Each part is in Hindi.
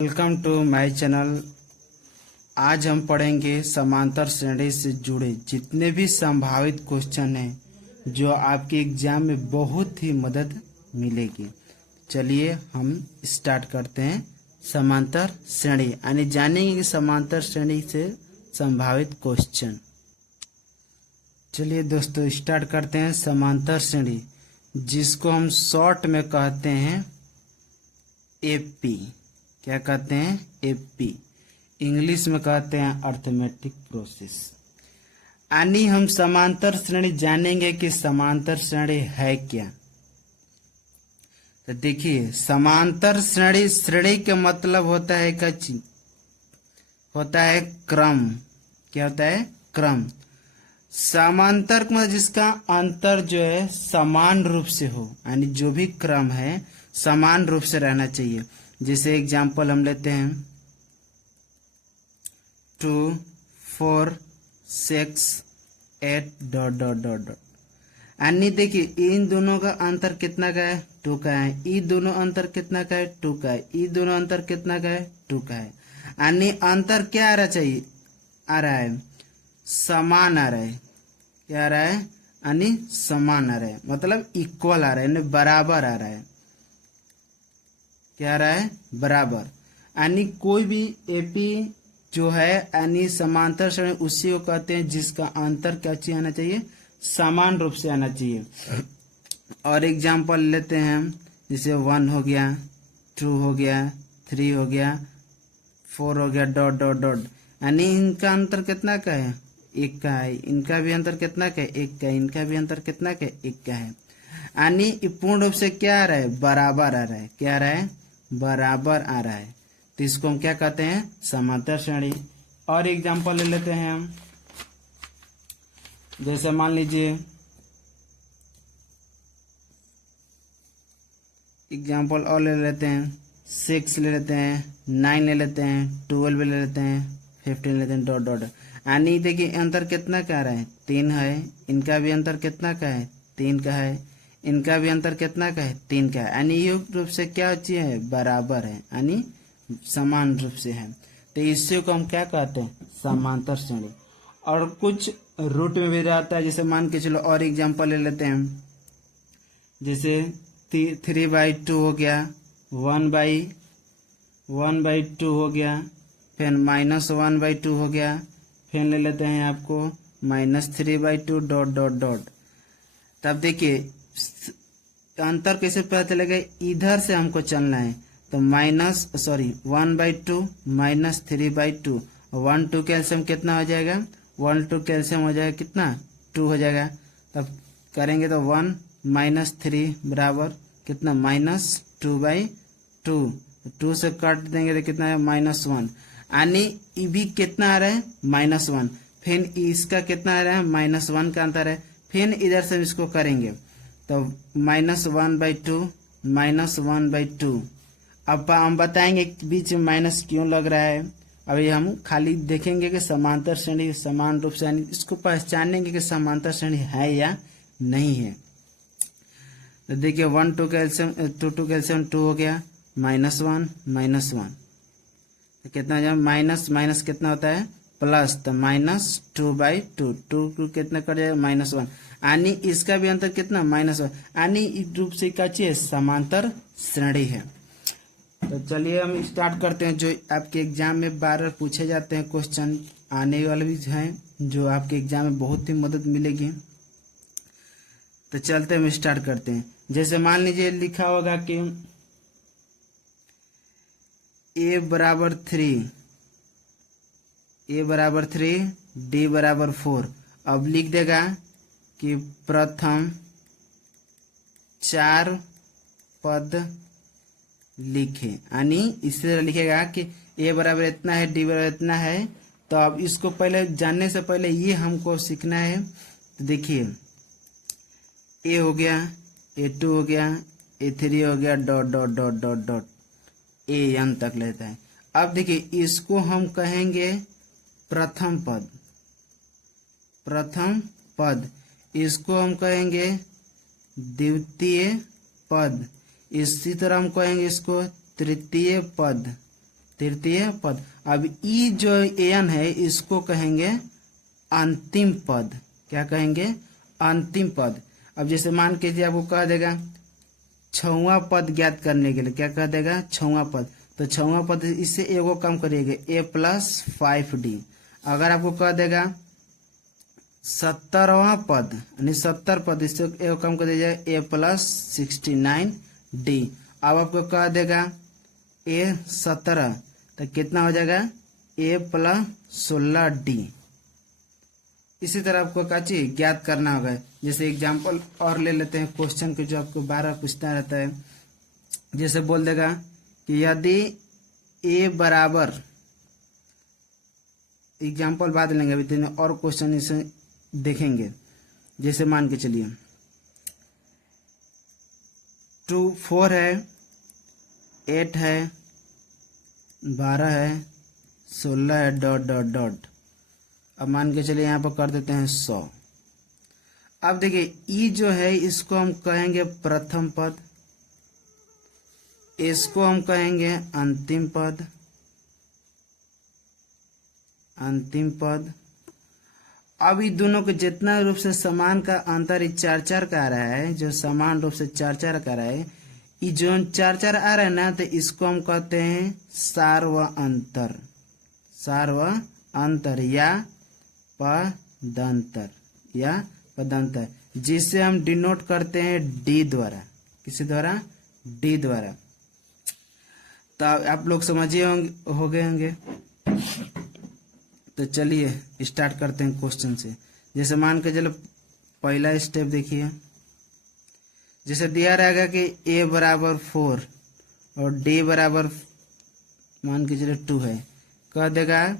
Welcome to my channel. आज हम पढ़ेंगे समांतर श्रेणी से जुड़े जितने भी संभावित क्वेश्चन हैं जो आपके एग्जाम में बहुत ही मदद मिलेगी। चलिए हम स्टार्ट करते हैं। समांतर श्रेणी यानी जानेंगे कि समांतर श्रेणी से संभावित क्वेश्चन। चलिए दोस्तों स्टार्ट करते हैं। समांतर श्रेणी जिसको हम शॉर्ट में कहते हैं एपी। क्या कहते हैं? एपी। इंग्लिश में कहते हैं अर्थमेटिक प्रोसेस। यानी हम समांतर श्रेणी जानेंगे कि समांतर श्रेणी है क्या। तो देखिए समांतर श्रेणी का मतलब होता है होता है क्रम। क्या होता है? क्रम। समांतर मतलब जिसका अंतर जो है समान रूप से हो, यानी जो भी क्रम है समान रूप से रहना चाहिए। जैसे एग्जाम्पल हम लेते हैं 2, 4, 6, 8 ... यानी देखिए इन दोनों का अंतर कितना का है? 2 का है। ये दोनों अंतर कितना का है? 2 का है। ये दोनों अंतर कितना का है? 2 का है। यानी अंतर क्या आ रहा चाहिए? आ रहा है समान आ रहा है। क्या आ रहा है? यानी समान आ रहा है, मतलब इक्वल आ रहा है, यानी बराबर आ रहा है। क्या आ रहा है? बराबर। यानी कोई भी एपी जो है यानी समांतर श्रेणी उसी को कहते हैं जिसका अंतर क्या चीज आना चाहिए? समान रूप से आना चाहिए। और एग्जांपल लेते हैं जैसे 1 हो गया, 2 हो गया, 3 हो गया, 4 हो गया ... यानी इनका अंतर कितना का है? 1 का है। इनका भी अंतर कितना का है? 1 का है। इनका भी अंतर कितना का है? 1 का है। यानी पूर्ण रूप से क्या आ रहा है? बराबर आ रहा है। क्या आ रहा है? बराबर आ रहा है। तो इसको हम क्या कहते हैं? समांतर श्रेणी। और एग्जांपल ले लेते हैं हम। जैसे मान लीजिए एग्जांपल और ले लेते हैं 6 ले लेते हैं, 9 ले लेते हैं, 12 ले लेते हैं, 15 ले लेते हैं ... यानी देखिए अंतर कितना का आ रहा है? 3 है। इनका भी अंतर कितना का है? 3 का है। इनका भी अंतर कितना का है? 3 का है। यानी युक्त रूप से क्या चीज है? बराबर है, यानी समान रूप से है। तो इससे को हम क्या कहते हैं? समांतर श्रेणी। और कुछ रूट में भी रहता है। जैसे मान के चलो और एग्जांपल ले लेते हैं। जैसे 3/2 हो गया, 1/2 हो गया, फिर -1/2 हो गया, फिर ले लेते हैं आपको -3/2 ... तब देखिए अंतर कैसे पता चलेगा? इधर से हमको चलना है तो 1/2 -3/2 1 2 कैल्शियम कितना हो जाएगा? 1 2 कैल्शियम हो जाएगा कितना? 2 हो जाएगा। तब करेंगे तो 1 -3 बराबर कितना? -2/2। 2 से काट देंगे तो कितना है? -1। यानी ये भी कितना आ रहा है? -1। फिर इसका कितना आ रहा है? -1 का अंतर है। फिर इधर से इसको करेंगे तो -1/2 -1/2। अब हम बताएंगे बीच में माइनस क्यों लग रहा है। अभी हम खाली देखेंगे कि समांतर श्रेणी समान रूप से, यानी इसको पहचानेंगे कि समांतर श्रेणी है या नहीं है। तो देखिए 1 2 कैल्शियम 2 कैल्शियम 2 हो गया, -1 -1 तो कितना हो जाएगा? माइनस माइनस कितना होता है? प्लस। तो -2/2 2 कितना कर जाएगा? -1। यानी इसका भी अंतर कितना? -1। यानी इस रूप से क्या चीज है? समांतर श्रेणी है। तो चलिए हम स्टार्ट करते हैं। जो आपके एग्जाम में बार बार पूछे जाते हैं क्वेश्चन, आने वाले भी हैं जो आपके एग्जाम में बहुत ही मदद मिलेगी। तो चलते हम स्टार्ट करते हैं। जैसे मान लीजिए लिखा होगा कि a बराबर 3, d बराबर 4। अब लिख देगा कि प्रथम 4 पद लिखे, यानी इससे लिखेगा कि a बराबर इतना है, d बराबर इतना है। तो अब इसको पहले जानने से पहले ये हमको सीखना है। तो देखिए a हो गया, a2 हो गया, a3 हो गया ... an तक लेता है। अब देखिए इसको हम कहेंगे प्रथम पद, इसको हम कहेंगे द्वितीय पद, इसी तरह हम कहेंगे इसको तृतीय पद, तृतीय पद। अब ई जो एन है इसको कहेंगे अंतिम पद। क्या कहेंगे? अंतिम पद। अब जैसे मान कीजिए आपको कह देगा 6वां पद ज्ञात करने के लिए, क्या कह देगा? 6वां पद। तो 6वां पद इससे एगो कम करिएगा, a+5d। अगर आपको कह देगा 70वां पद यानी 70 पद, इससे एगो कम कर दिया जाए a+69d। अब आपको कह देगा a17, तो कितना हो जाएगा? a+16d। इसी तरह आपको क्या चीज ज्ञात करना होगा। जैसे एग्जाम्पल और ले लेते हैं क्वेश्चन के, जो आपको 12 पूछना रहता है। जैसे बोल देगा कि यदि a बराबर, एग्जाम्पल बाद लेंगे, अभी तीन और क्वेश्चन इसे देखेंगे। जैसे मान के चलिए 4 है, 8 है, 12 है, 16 है, डॉट डॉट डॉट। अब मान के चलिए यहाँ पर कर देते हैं 100। अब देखिए ई जो है इसको हम कहेंगे प्रथम पद, इसको हम कहेंगे अंतिम पद, अंतिम पद। अब ये दोनों के जितना रूप से समान का अंतर 4-4 का आ रहा है, जो समान रूप से 4-4 का आ रहा है, ये जो 4-4 आ रहा है ना, तो इसको हम कहते हैं सार्व अंतर, सार्व अंतर या पदांतर, या पदांतर, जिसे हम डिनोट करते हैं डी द्वारा। किसी द्वारा? डी द्वारा। तो आप लोग समझिए हो गए होंगे। तो चलिए स्टार्ट करते हैं क्वेश्चन से। जैसे मान के चलो पहला स्टेप देखिए। जैसे दिया रहेगा कि a बराबर 4 और d बराबर मान के चलो 2 है, कह देगा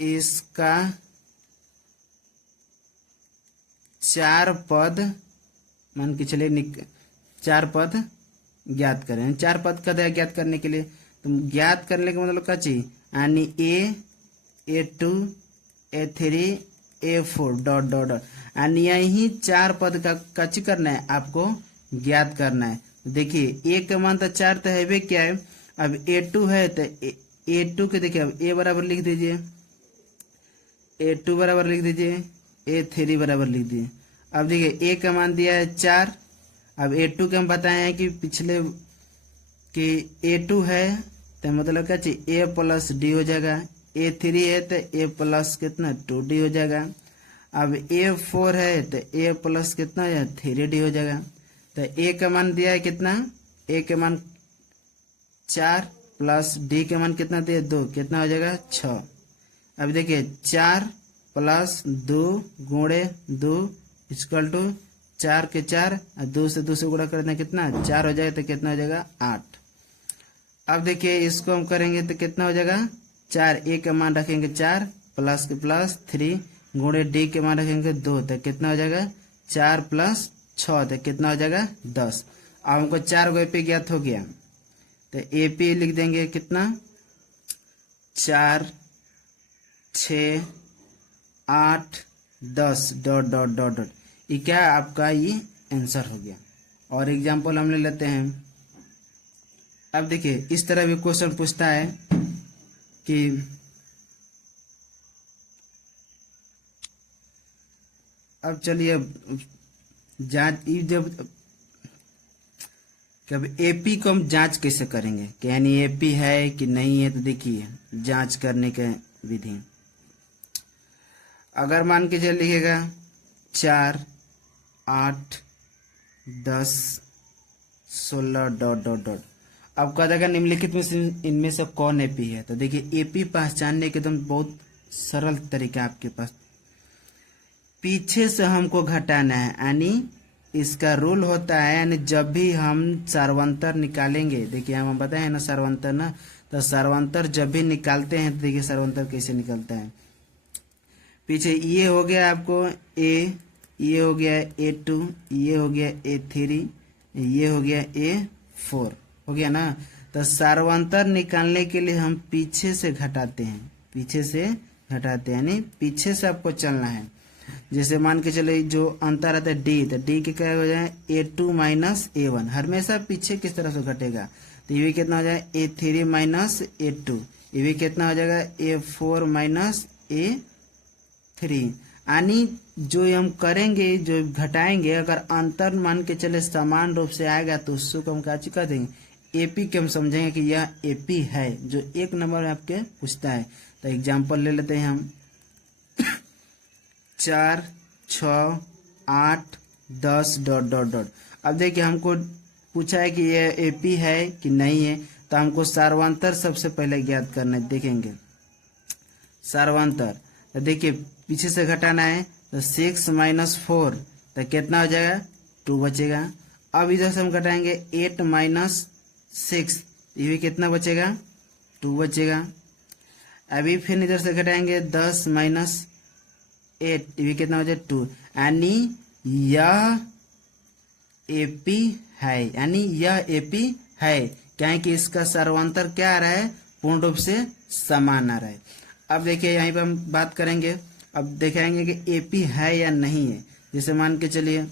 इसका 4 पद, मान के चलिए 4 पद ज्ञात करें। 4 पद का है ज्ञात करने के लिए, तो ज्ञात करने का मतलब क्या चाहिए? यानी a2 a3 a4 dot dot dot, यानी यही 4 पद का कच करना है, आपको ज्ञात करना है। देखिए a का मान तो 4 तो है क्या है। अब a2 है तो a2 के देखिए, अब a बराबर लिख दीजिए, a2 बराबर लिख दीजिए, a3 बराबर लिख दीजिए। अब देखिए a का मान दिया है 4। अब a2 के हम बताए हैं कि पिछले कि a2 है तो मतलब क्या चाहिए? a+d हो जाएगा। a3 है तो a+ कितना? 2d हो जाएगा। अब a4 है तो a+ कितना हो जाएगा? 3d हो जाएगा। तो a का मान दिया है कितना? a के मान 4 प्लस d के मान कितना दिया? 2, कितना हो जाएगा? 6। अब देखिए 4 + 2 गुणे 2 = 4 के 4, 2 से 2 से गुणा करना कितना? 4 हो जाएगा, तो कितना हो जाएगा? 8। अब देखिए इसको हम करेंगे तो कितना हो जाएगा? 4, a का मान रखेंगे 4 प्लस के प्लस 3 गुणे d के मान रखेंगे 2, तो कितना हो जाएगा? 4 + 6, तो कितना हो जाएगा? 10। अब हमको 4 गो AP ज्ञात हो गया, तो AP लिख देंगे कितना? 4 6 8 10 डॉट डॉट डॉट डॉट। ये क्या आपका ये आंसर हो गया। और एग्जाम्पल हम ले लेते हैं। अब देखिए इस तरह भी क्वेश्चन पूछता है कि अब चलिए जांच, जब कब AP को हम जांच कैसे करेंगे कि यानी AP है कि नहीं है। तो देखिए जांच करने के विधि, अगर मान के चल लिखिएगा 4 8 10 16 डॉट डॉट डॉट। अब कह देगा निम्नलिखित में से इनमें से कौन AP है। तो देखिए AP पहचानने के एकदम बहुत सरल तरीका आपके पास। पीछे से हमको घटाना है, यानी इसका रूल होता है, यानी जब भी हम सर्वांतर निकालेंगे, देखिए हम बताए हैं ना सर्वांतर ना, तो सर्वांतर जब भी निकालते हैं तो देखिए सर्वांतर कैसे निकलता है। पीछे ये हो गया आपको A, ये हो गया A2, ये हो गया A3, ये हो गया A4, हो गया ना। तो सर्वांतर निकालने के लिए हम पीछे से घटाते हैं, पीछे से घटाते हैं, यानी पीछे से आपको चलना है। जैसे मान के चले जो अंतर आता है डी, तो डी के क्या हो जाए A2 माइनस A1, हमेशा पीछे किस तरह से घटेगा, तो ये भी कितना हो जाए A3 माइनस A2, ये भी कितना हो जाएगा A4 माइनस A3। यानी जो हम करेंगे, जो घटाएंगे, अगर अंतर मान के चले समान रूप से आएगा तो उसको हम क्या कर देंगे एपी के, हम समझेंगे कि यह एपी है, जो एक नंबर में आपके पूछता है। तो एग्जांपल ले लेते हैं हम 4, 6, 8, 10 डॉट डॉट डॉट। अब देखिए हमको पूछा है कि यह एपी है कि नहीं है, तो हमको सार्वंतर सबसे पहले ज्ञात करना है। देखेंगे सार्वंतर, तो देखिए पीछे से घटाना है, तो 6 माइनस 4, तो कितना हो जाएगा 2 बचेगा। अब इधर से हम घटाएंगे 8 माइनस 6, ये भी कितना बचेगा 2 बचेगा। अभी फिर इधर से घटाएंगे 10 माइनस 8, ये भी कितना बचेगा 2। यानी यह एपी है, यानी यह एपी है, क्या है कि इसका सर्वांतर क्या आ रहा है, पूर्ण रूप से समान आ रहा है। अब देखिए यहीं पे हम बात करेंगे, अब दिखाएंगे कि एपी है या नहीं है। जैसे मान के चलिए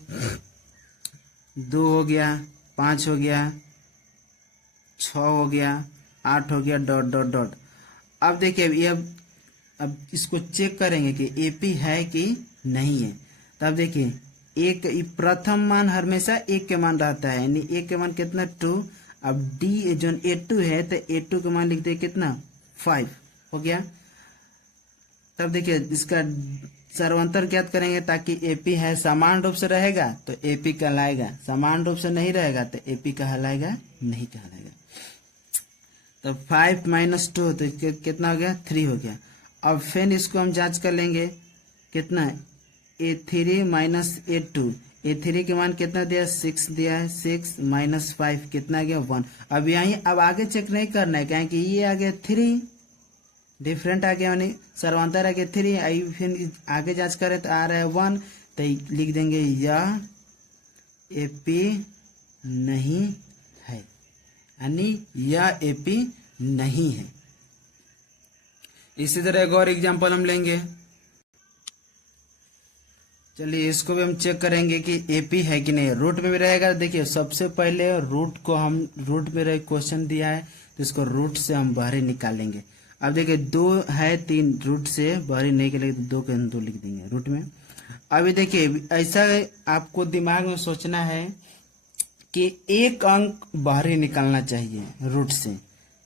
2 हो गया, 5 हो गया, 6 हो गया, 8 हो गया, डॉट डॉट डॉट। अब देखिए ये अब इसको चेक करेंगे कि एपी है कि नहीं है। तब देखिए एक प्रथम मान हमेशा एक के मान रहता है, यानी एक के मान कितना 2। अब डी जो A2 है, तो A2 के मान लिखते हैं कितना 5 हो गया। तब देखिए इसका सर्वांतर ज्ञात करेंगे, ताकि एपी है समान रूप से रहेगा तो एपी कहलाएगा, समान रूप से नहीं रहेगा तो एपी कहलाएगा नहीं कहलाएगा। तो 5 माइनस 2, तो कितना हो गया 3 हो गया। अब फिर इसको हम जांच कर लेंगे, कितना A3 माइनस A2, A3 के मान कितना दिया 6 दिया है, 6 माइनस 5 कितना गया 1। अब यहीं अब आगे चेक नहीं करना है, क्योंकि ये आ गया 3 डिफरेंट आ गया, यानी सर्वांतर आ गया 3। आई फिर आगे जांच करें तो आ रहा है 1, तो लिख देंगे यह एपी नहीं है, यानी यह एपी नहीं है। इसी तरह एक और एग्जांपल हम लेंगे, चलिए इसको भी हम चेक करेंगे कि एपी है कि नहीं। रूट में भी रहेगा, देखिए सबसे पहले रूट को हम, रूट में रहे क्वेश्चन दिया है तो इसको रूट से हम बाहर निकालेंगे। अब देखिए 2 है 3, रूट से बाहर नहीं निकलेगा तो 2 के 2 लिख देंगे रूट में। अभी देखिए ऐसा आपको दिमाग में सोचना है कि एक अंक बाहर निकालना चाहिए रूट से।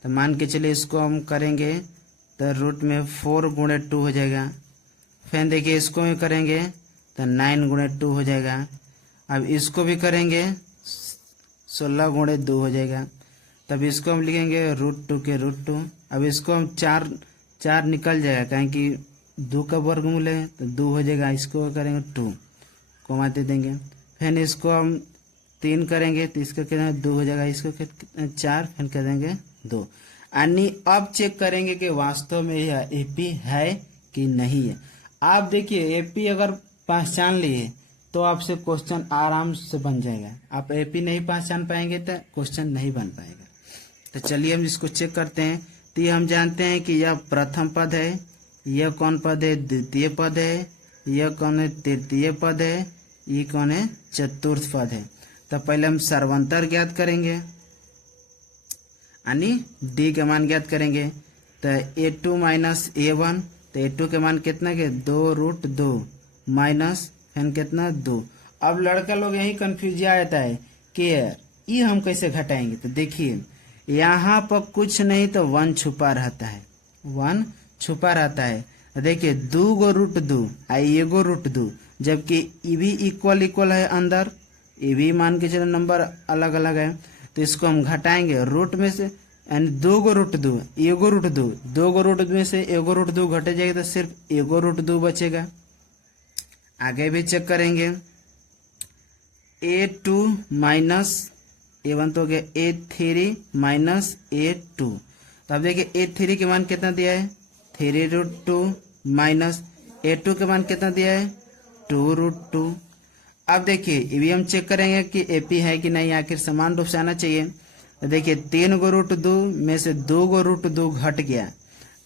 तो मान के चलिए इसको हम करेंगे तो रूट में 4 गुणे 2 हो जाएगा। फिर देखिए इसको भी करेंगे तो 9 गुणे 2 हो जाएगा। अब इसको भी करेंगे 16 गुणे 2 हो जाएगा। तब इसको हम लिखेंगे √2 के √2। अब इसको हम 4 निकल जाएगा, कहें कि 2 का वर्गमूल है तो 2 हो जाएगा। इसको करेंगे 2 कमाते देंगे। फिर इसको हम 3 करेंगे तो इसका कितना 2 हो जाएगा, इसको 4 फिर कर देंगे 2। यानी अब चेक करेंगे कि वास्तव में यह एपी है कि नहीं है। आप देखिए एपी अगर पहचान लिए तो आपसे क्वेश्चन आराम से बन जाएगा। आप एपी नहीं पहचान पाएंगे तो क्वेश्चन नहीं बन पाएगा। तो चलिए हम इसको चेक करते हैं। तो ये हम जानते हैं कि यह प्रथम पद है, यह कौन पद है द्वितीय पद है, यह कौन है तृतीय पद है, ये कौन है चतुर्थ पद है। तो पहले हम सर्वांतर ज्ञात करेंगे, यानी डी के मान ज्ञात करेंगे। तो A2 माइनस A1, तो A2 के मान कितना के 2√2 माइनस फिर कितना 2। अब लड़का लोग यही कंफ्यूज आ जाता है कि ये हम कैसे घटाएंगे। तो देखिए यहाँ पर कुछ नहीं तो 1 छुपा रहता है, 1 छुपा रहता है। देखिए 2 गो √2 आई एगो √2, जबकि ये भी इक्वल इक्वल है अंदर, ये भी मान के चलो नंबर अलग अलग है। तो इसको हम घटाएंगे रूट में से, यानी 2 गो √2 एगो √2, 2 गो √2 में से एगो √2 घटे जाएगा तो सिर्फ एगो √2 बचेगा। आगे भी चेक करेंगे A2 माइनस A1 तो हो गया A3 माइनस A2। तो अब देखिए A3 के मान कितना दिया है 3√2 माइनस A2 के मान कितना दिया है 2√2। अब देखिए ये भी हम चेक करेंगे कि एपी है कि नहीं, आखिर समान रूप से आना चाहिए। तो देखिए 3 गो √2 में से 2 गो √2 घट गया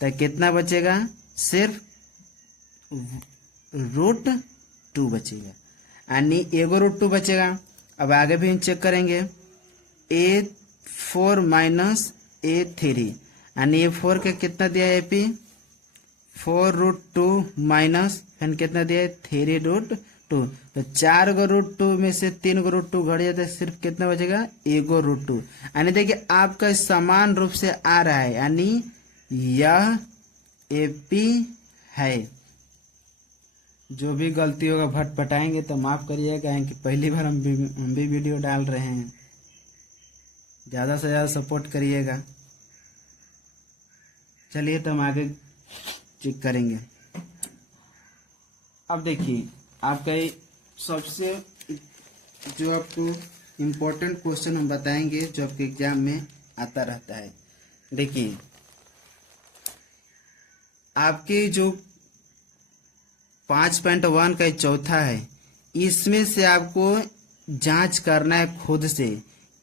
तो कितना बचेगा, सिर्फ 2 बचेगा, यानी एगो रूट 2 बचेगा। अब आगे भी हम चेक करेंगे, A4 माइनस A3, यानी A4 का कितना दिया है AP 4 रूट 2 माइनस फिर कितना दिया है 3 रूट 2, तो 4 गो रूट 2 में से 3 गो रूट 2 घट जाता है, सिर्फ कितना बचेगा एगो रूट 2। यानी देखिए आपका समान रूप से आ रहा है, यानी यह AP है। जो भी गलती होगा भटपटाएंगे तो माफ करिएगा, कि पहली बार हम भी वीडियो डाल रहे हैं, ज़्यादा से ज़्यादा सपोर्ट करिएगा। चलिए तो हम आगे चेक करेंगे। अब देखिए आपका सबसे जो आपको इम्पोर्टेंट क्वेश्चन हम बताएंगे जो आपके एग्जाम में आता रहता है। देखिए आपके जो 5.1 का चौथा है, इसमें से आपको जांच करना है खुद से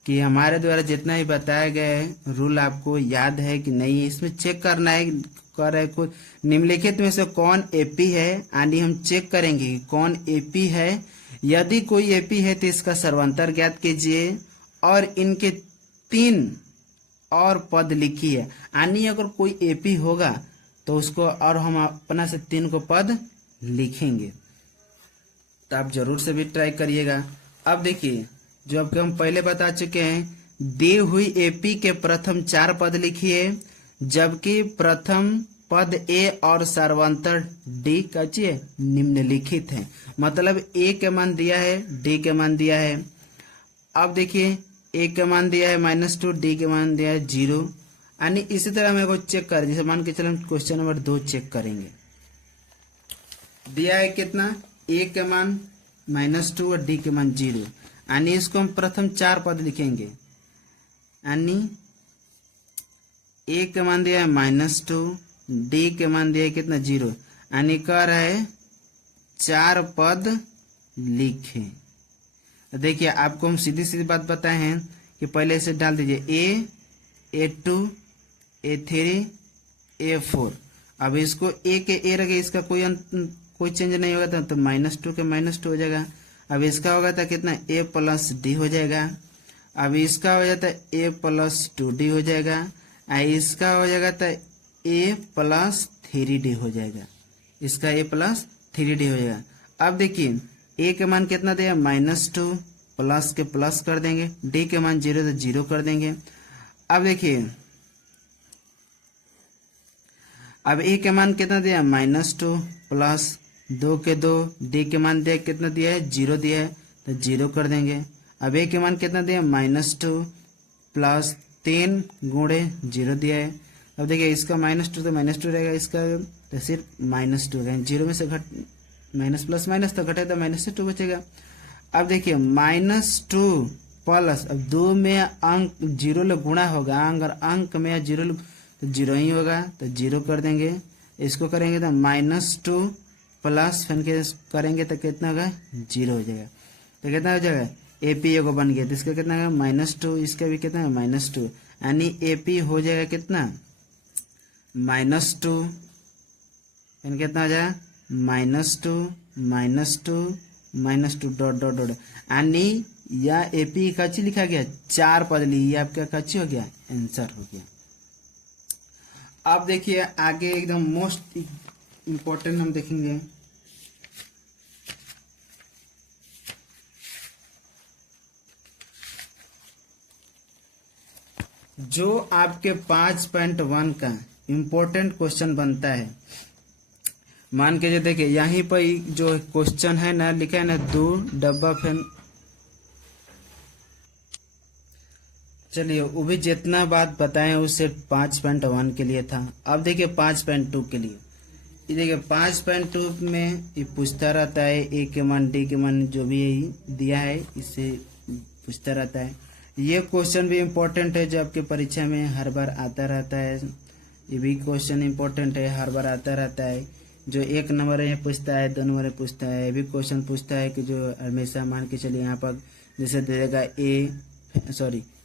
कि हमारे द्वारा जितना भी बताया गया है रूल आपको याद है कि नहीं। इसमें चेक करना है कर रहे खुद, निम्नलिखित में से कौन एपी है, यानी हम चेक करेंगे कि कौन एपी है। यदि कोई एपी है तो इसका सर्वांतर ज्ञात कीजिए और इनके 3 और पद लिखिए, यानी अगर कोई एपी होगा तो उसको और हम अपना से 3 को पद लिखेंगे, तो आप जरूर से भी ट्राई करिएगा। अब देखिए जो आपको हम पहले बता चुके हैं, दी हुई एपी के प्रथम 4 पद लिखिए, जबकि प्रथम पद ए और सर्वांतर डी का निम्नलिखित है। मतलब ए के मान दिया है, डी के मान दिया है। अब देखिए ए के मान दिया है -2, डी के मान दिया है 0, यानी इसी तरह मेरे को चेक कर, जैसे मान के चलो हम क्वेश्चन नंबर 2 चेक करेंगे। दिया है कितना, ए के मान -2 और डी के मान 0, यानी इसको हम प्रथम 4 पद लिखेंगे, यानी ए के मान दिया है -2, डी के मान दिया है कितना 0, यानी कह रहा है 4 पद लिखें। देखिए आपको हम सीधी सीधी बात बताए हैं कि पहले इसे डाल दीजिए A2 A3 A4। अब इसको ए के ए रखे, इसका कोई चेंज नहीं होगा तो -2 के -2 हो जाएगा। अब इसका होगा तो कितना A प्लस डी हो जाएगा। अब इसका हो जाता है A प्लस 2D हो जाएगा, इसका हो जाएगा तो A प्लस 3D हो जाएगा, इसका A प्लस 3D हो जाएगा। अब देखिए A के मान कितना दिया -2, प्लस के प्लस कर देंगे, D के मान 0 तो 0 कर देंगे। अब देखिए अब A के मान कितना दिया -2 प्लस 2 के 2, D के मान दिया कितना दिया है 0 दिया है तो 0 कर देंगे। अब A के मान कितना दिया -2 प्लस 3 गुणे 0 दिया है। अब देखिए इसका -2 तो -2 रहेगा, इसका तो सिर्फ -2 रहेगा, 0 में से घट माइनस प्लस माइनस तो घटे तो -2 बचेगा। अब देखिए -2 प्लस, अब 2 में अंक 0 ले गुणा होगा, अगर अंक में 0 तो 0 ही होगा तो 0 कर देंगे। इसको करेंगे तो -2 प्लस फिर करेंगे तो कितना होगा 0 हो जाएगा। तो कितना हो जाएगा एपी एगो बन गया, तो इसका कितना है -2, इसका भी कितना है -2, यानी एपी हो जाएगा कितना -2, फिर कितना हो जाएगा -2 डॉट डॉट डॉट, यानी यह एपी का चीज लिखा गया 4 पद ली, ये आपका कच्ची हो गया आंसर हो गया। अब देखिए आगे एकदम मोस्ट इम्पोर्टेंट हम देखेंगे, जो आपके 5.1 का इम्पोर्टेंट क्वेश्चन बनता है। मान के जो देखिए यहीं पर जो क्वेश्चन है ना लिखा है ना 2 डब्बा फैन, चलिए वो भी जितना बात बताएं उससे 5.1 के लिए था। अब देखिए 5.2 के लिए, ये देखिए 5.2 में ये पूछता रहता है ए के मान डी के मान जो भी दिया है इससे पूछता रहता है। ये क्वेश्चन भी इम्पोर्टेंट है जो आपके परीक्षा में हर बार आता रहता है, ये भी क्वेश्चन इम्पोर्टेंट है हर बार आता रहता है। जो 1 नंबर में पूछता है 2 नंबर में पूछता है, ये भी क्वेश्चन पूछता है कि जो हमेशा मान के चलिए यहाँ पर जैसे दे देगा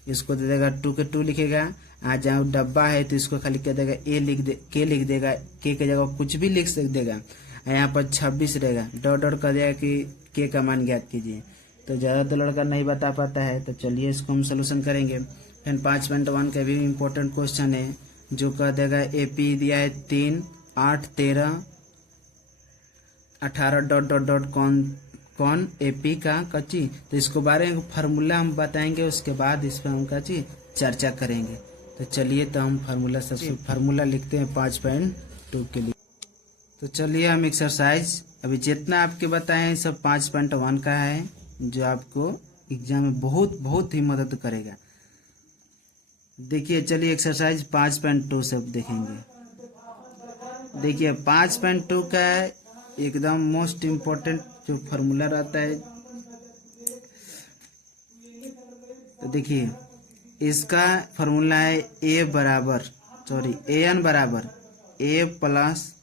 इसको दे देगा 2 के 2 लिखेगा, आज जहाँ डब्बा है तो इसको खाली क्या देगा ए लिख दे, के लिख देगा, के जगह कुछ भी लिख देगा, यहाँ पर 26 रहेगा, डॉट डॉट कर दिया कि के का मान ज्ञात कीजिए। तो ज़्यादा तो लड़का नहीं बता पाता है, तो चलिए इसको हम सोल्यूशन करेंगे। फिर 5.1 का भी इम्पोर्टेंट क्वेश्चन है जो कह देगा AP दिया है 3, 8, 13, 18 डॉट डॉट डॉट कौन AP का कच्ची। तो इसको बारे में फार्मूला हम बताएंगे, उसके बाद इस पर हम कच्ची चर्चा करेंगे। तो चलिए तो हम फार्मूला लिखते हैं 5.2 के लिए। तो चलिए हम एक्सरसाइज अभी जितना आपके बताए हैं सब 5.1 का है, जो आपको एग्जाम में बहुत बहुत ही मदद करेगा। देखिए चलिए एक्सरसाइज 5.2 से देखेंगे। देखिए 5.2 का एकदम मोस्ट इम्पोर्टेंट जो फार्मूला रहता है, तो देखिए इसका फार्मूला है an बराबर a प्लस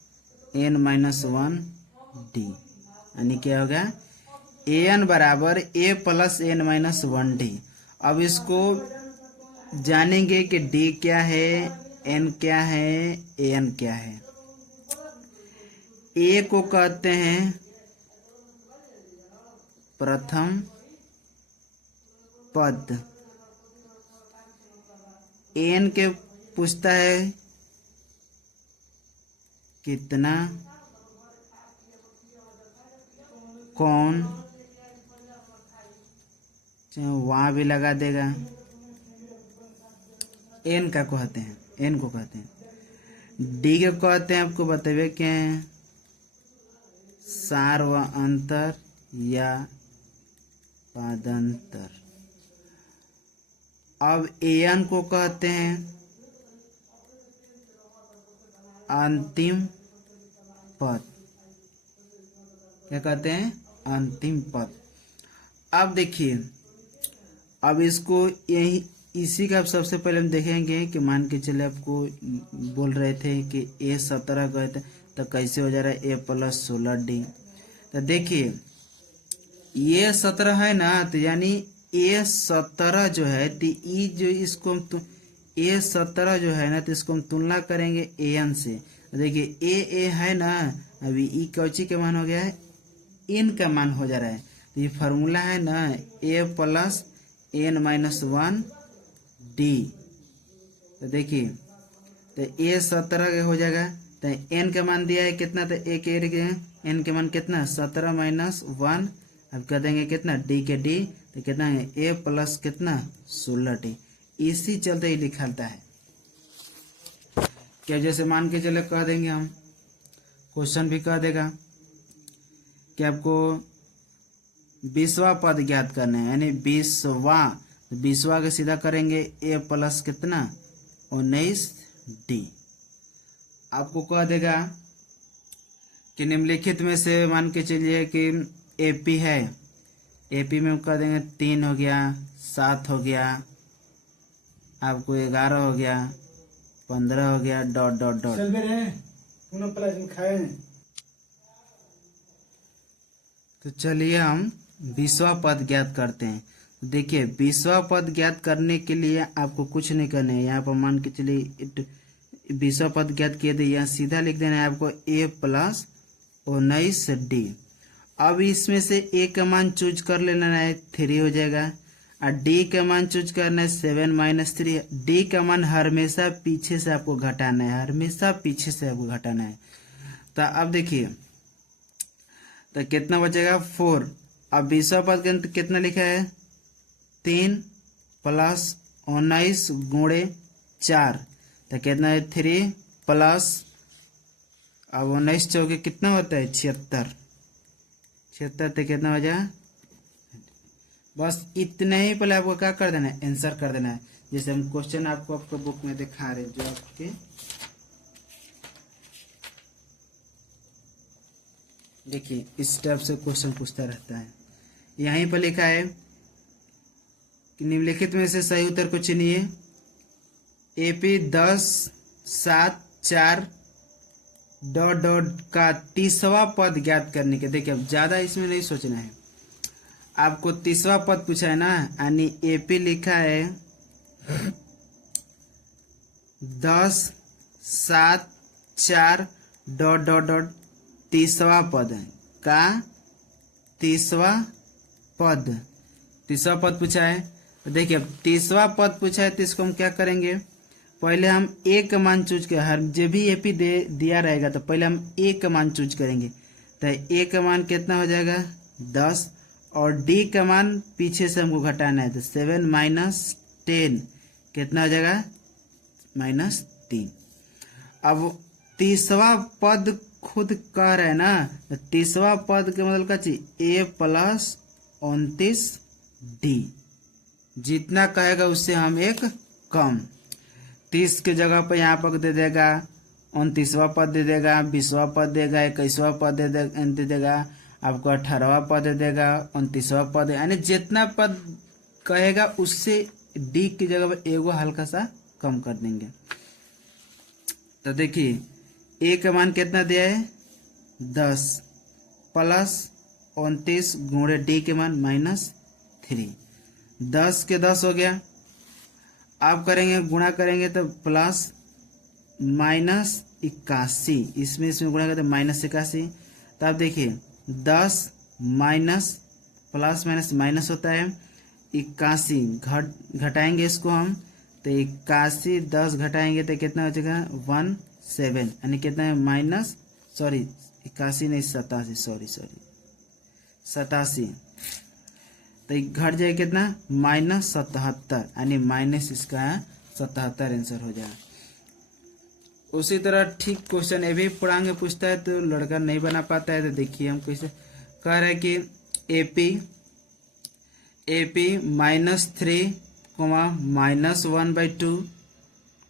n-1 d, यानी क्या होगा an बराबर a प्लस n-1 d। अब इसको जानेंगे कि d क्या है, n क्या है, an क्या है। a को कहते हैं प्रथम पद, n के पूछता है कितना कौन, वहां भी लगा देगा। n का कहते हैं, n को कहते हैं। d के कहते हैं आपको बताइए क्या है, सार्व अंतर या पादांतर। अब an को कहते हैं अंतिम पद, क्या कहते हैं अंतिम पद। अब देखिए अब इसको यही इसी का सबसे पहले हम देखेंगे कि मान के चले आपको बोल रहे थे कि a17 गए थे, तो कैसे हो जा रहा है a प्लस 16d। तो देखिए ये 17 है ना, तो यानी a17 जो है तो ई जो इसको हम a17 जो है ना, तो इसको हम तुलना करेंगे an से। देखिए a है ना, अभी ई कौची का मान हो गया है, n का मान हो जा रहा है। तो ये फार्मूला है ना a प्लस n-1 d। तो देखिए तो a17 हो जाएगा, तो n का मान दिया है कितना, तो a के n के मान कितना 17-1, अब कह देंगे कितना d के d, तो कितना है a प्लस कितना 16d। इसी चलते ही लिखाता है क्या, जैसे मान के चले कह देंगे हम, क्वेश्चन भी कह देगा कि आपको 20वां पद ज्ञात करना है, यानी 20वां का सीधा करेंगे a प्लस कितना 19d। आपको कह देगा कि निम्नलिखित में से मान के चलिए कि AP है, AP में कह देंगे 3 हो गया, 7 हो गया, आपको 11 हो गया, 15 हो गया, डॉट डॉट डॉट। तो चलिए हम 20वां पद ज्ञात करते हैं। देखिए 20वां पद ज्ञात करने के लिए आपको कुछ नहीं करना है, यहाँ पर मान के चलिए 20वां पद ज्ञात किए थे, यहाँ सीधा लिख देना है आपको a प्लस 19d। अब इसमें से a का मान चूज कर लेना है, 3 हो जाएगा, और d का मान चूज करना है 7-3। d का मान हमेशा पीछे से आपको घटाना है, हमेशा पीछे से आपको घटाना है। तो अब देखिए तो कितना बचेगा 4। अब 20वां पद के अंत कितना लिखा है 3 प्लस 19 गुणे 4, तो कितना है 3 प्लस, अब 19 चौके कितना होता है 76, तो कितना हो जाए, बस इतना ही पहले आपको क्या कर देना है आंसर कर देना है। जैसे हम क्वेश्चन आपको आपको बुक में दिखा रहे जो आपके देखिए इस टाइप से क्वेश्चन पूछता रहता है। यहीं पर लिखा है कि निम्नलिखित में से सही उत्तर को चुनिए। AP 10, 7, 4 डॉट डॉट का 30वां पद ज्ञात करने के। देखिए अब ज्यादा इसमें नहीं सोचना है, आपको 30वां पद पूछा है ना, यानी AP लिखा है 10, 7, 4 डॉट डॉट डॉट तीसरा पद का तीसरा पद पूछा है। तो देखिए अब तीसरा पद पूछा है तो इसको हम क्या करेंगे, पहले हम ए का मान चूज कर, हर जब भी एपी दिया रहेगा तो पहले हम ए का मान चूज करेंगे। तो ए का मान कितना हो जाएगा 10 और डी का मान पीछे से हमको घटाना है तो 7 माइनस 10 कितना हो जाएगा -3। अब तीसरा पद खुद कह रहे हैं ना, तो तीसरा पद के मतलब क्या चाहिए a प्लस 29d, जितना कहेगा उससे हम एक कम। 30 के जगह पर यहाँ पर दे देगा 29वां पद दे देगा, 20वां पद देगा, 21वां पद दे देगा, आपको 18वां पद दे देगा, 29वां पद, यानी जितना पद कहेगा उससे डी की जगह पर एगो हल्का सा कम कर देंगे। तो देखिए ए का मान कितना दिया है 10 प्लस 29 गुणे डी के मान -3, 10 के 10 हो गया। आप करेंगे गुणा करेंगे तो प्लस -81, इसमें गुणा करते -81। तो आप देखिए 10 माइनस प्लस माइनस माइनस होता है 81, घटाएंगे इसको हम तो 81 10 घटाएंगे तो कितना हो जाएगा 17, यानी कितना है -81 नहीं 87 तो घट जाए कितना -77, यानी माइनस इसका 77 आंसर हो जाएगा। उसी तरह ठीक क्वेश्चन ये भी पूर्णांक में पूछता है तो लड़का नहीं बना पाता है। तो देखिए हम कैसे कह रहे हैं कि एपी -3, -1/2,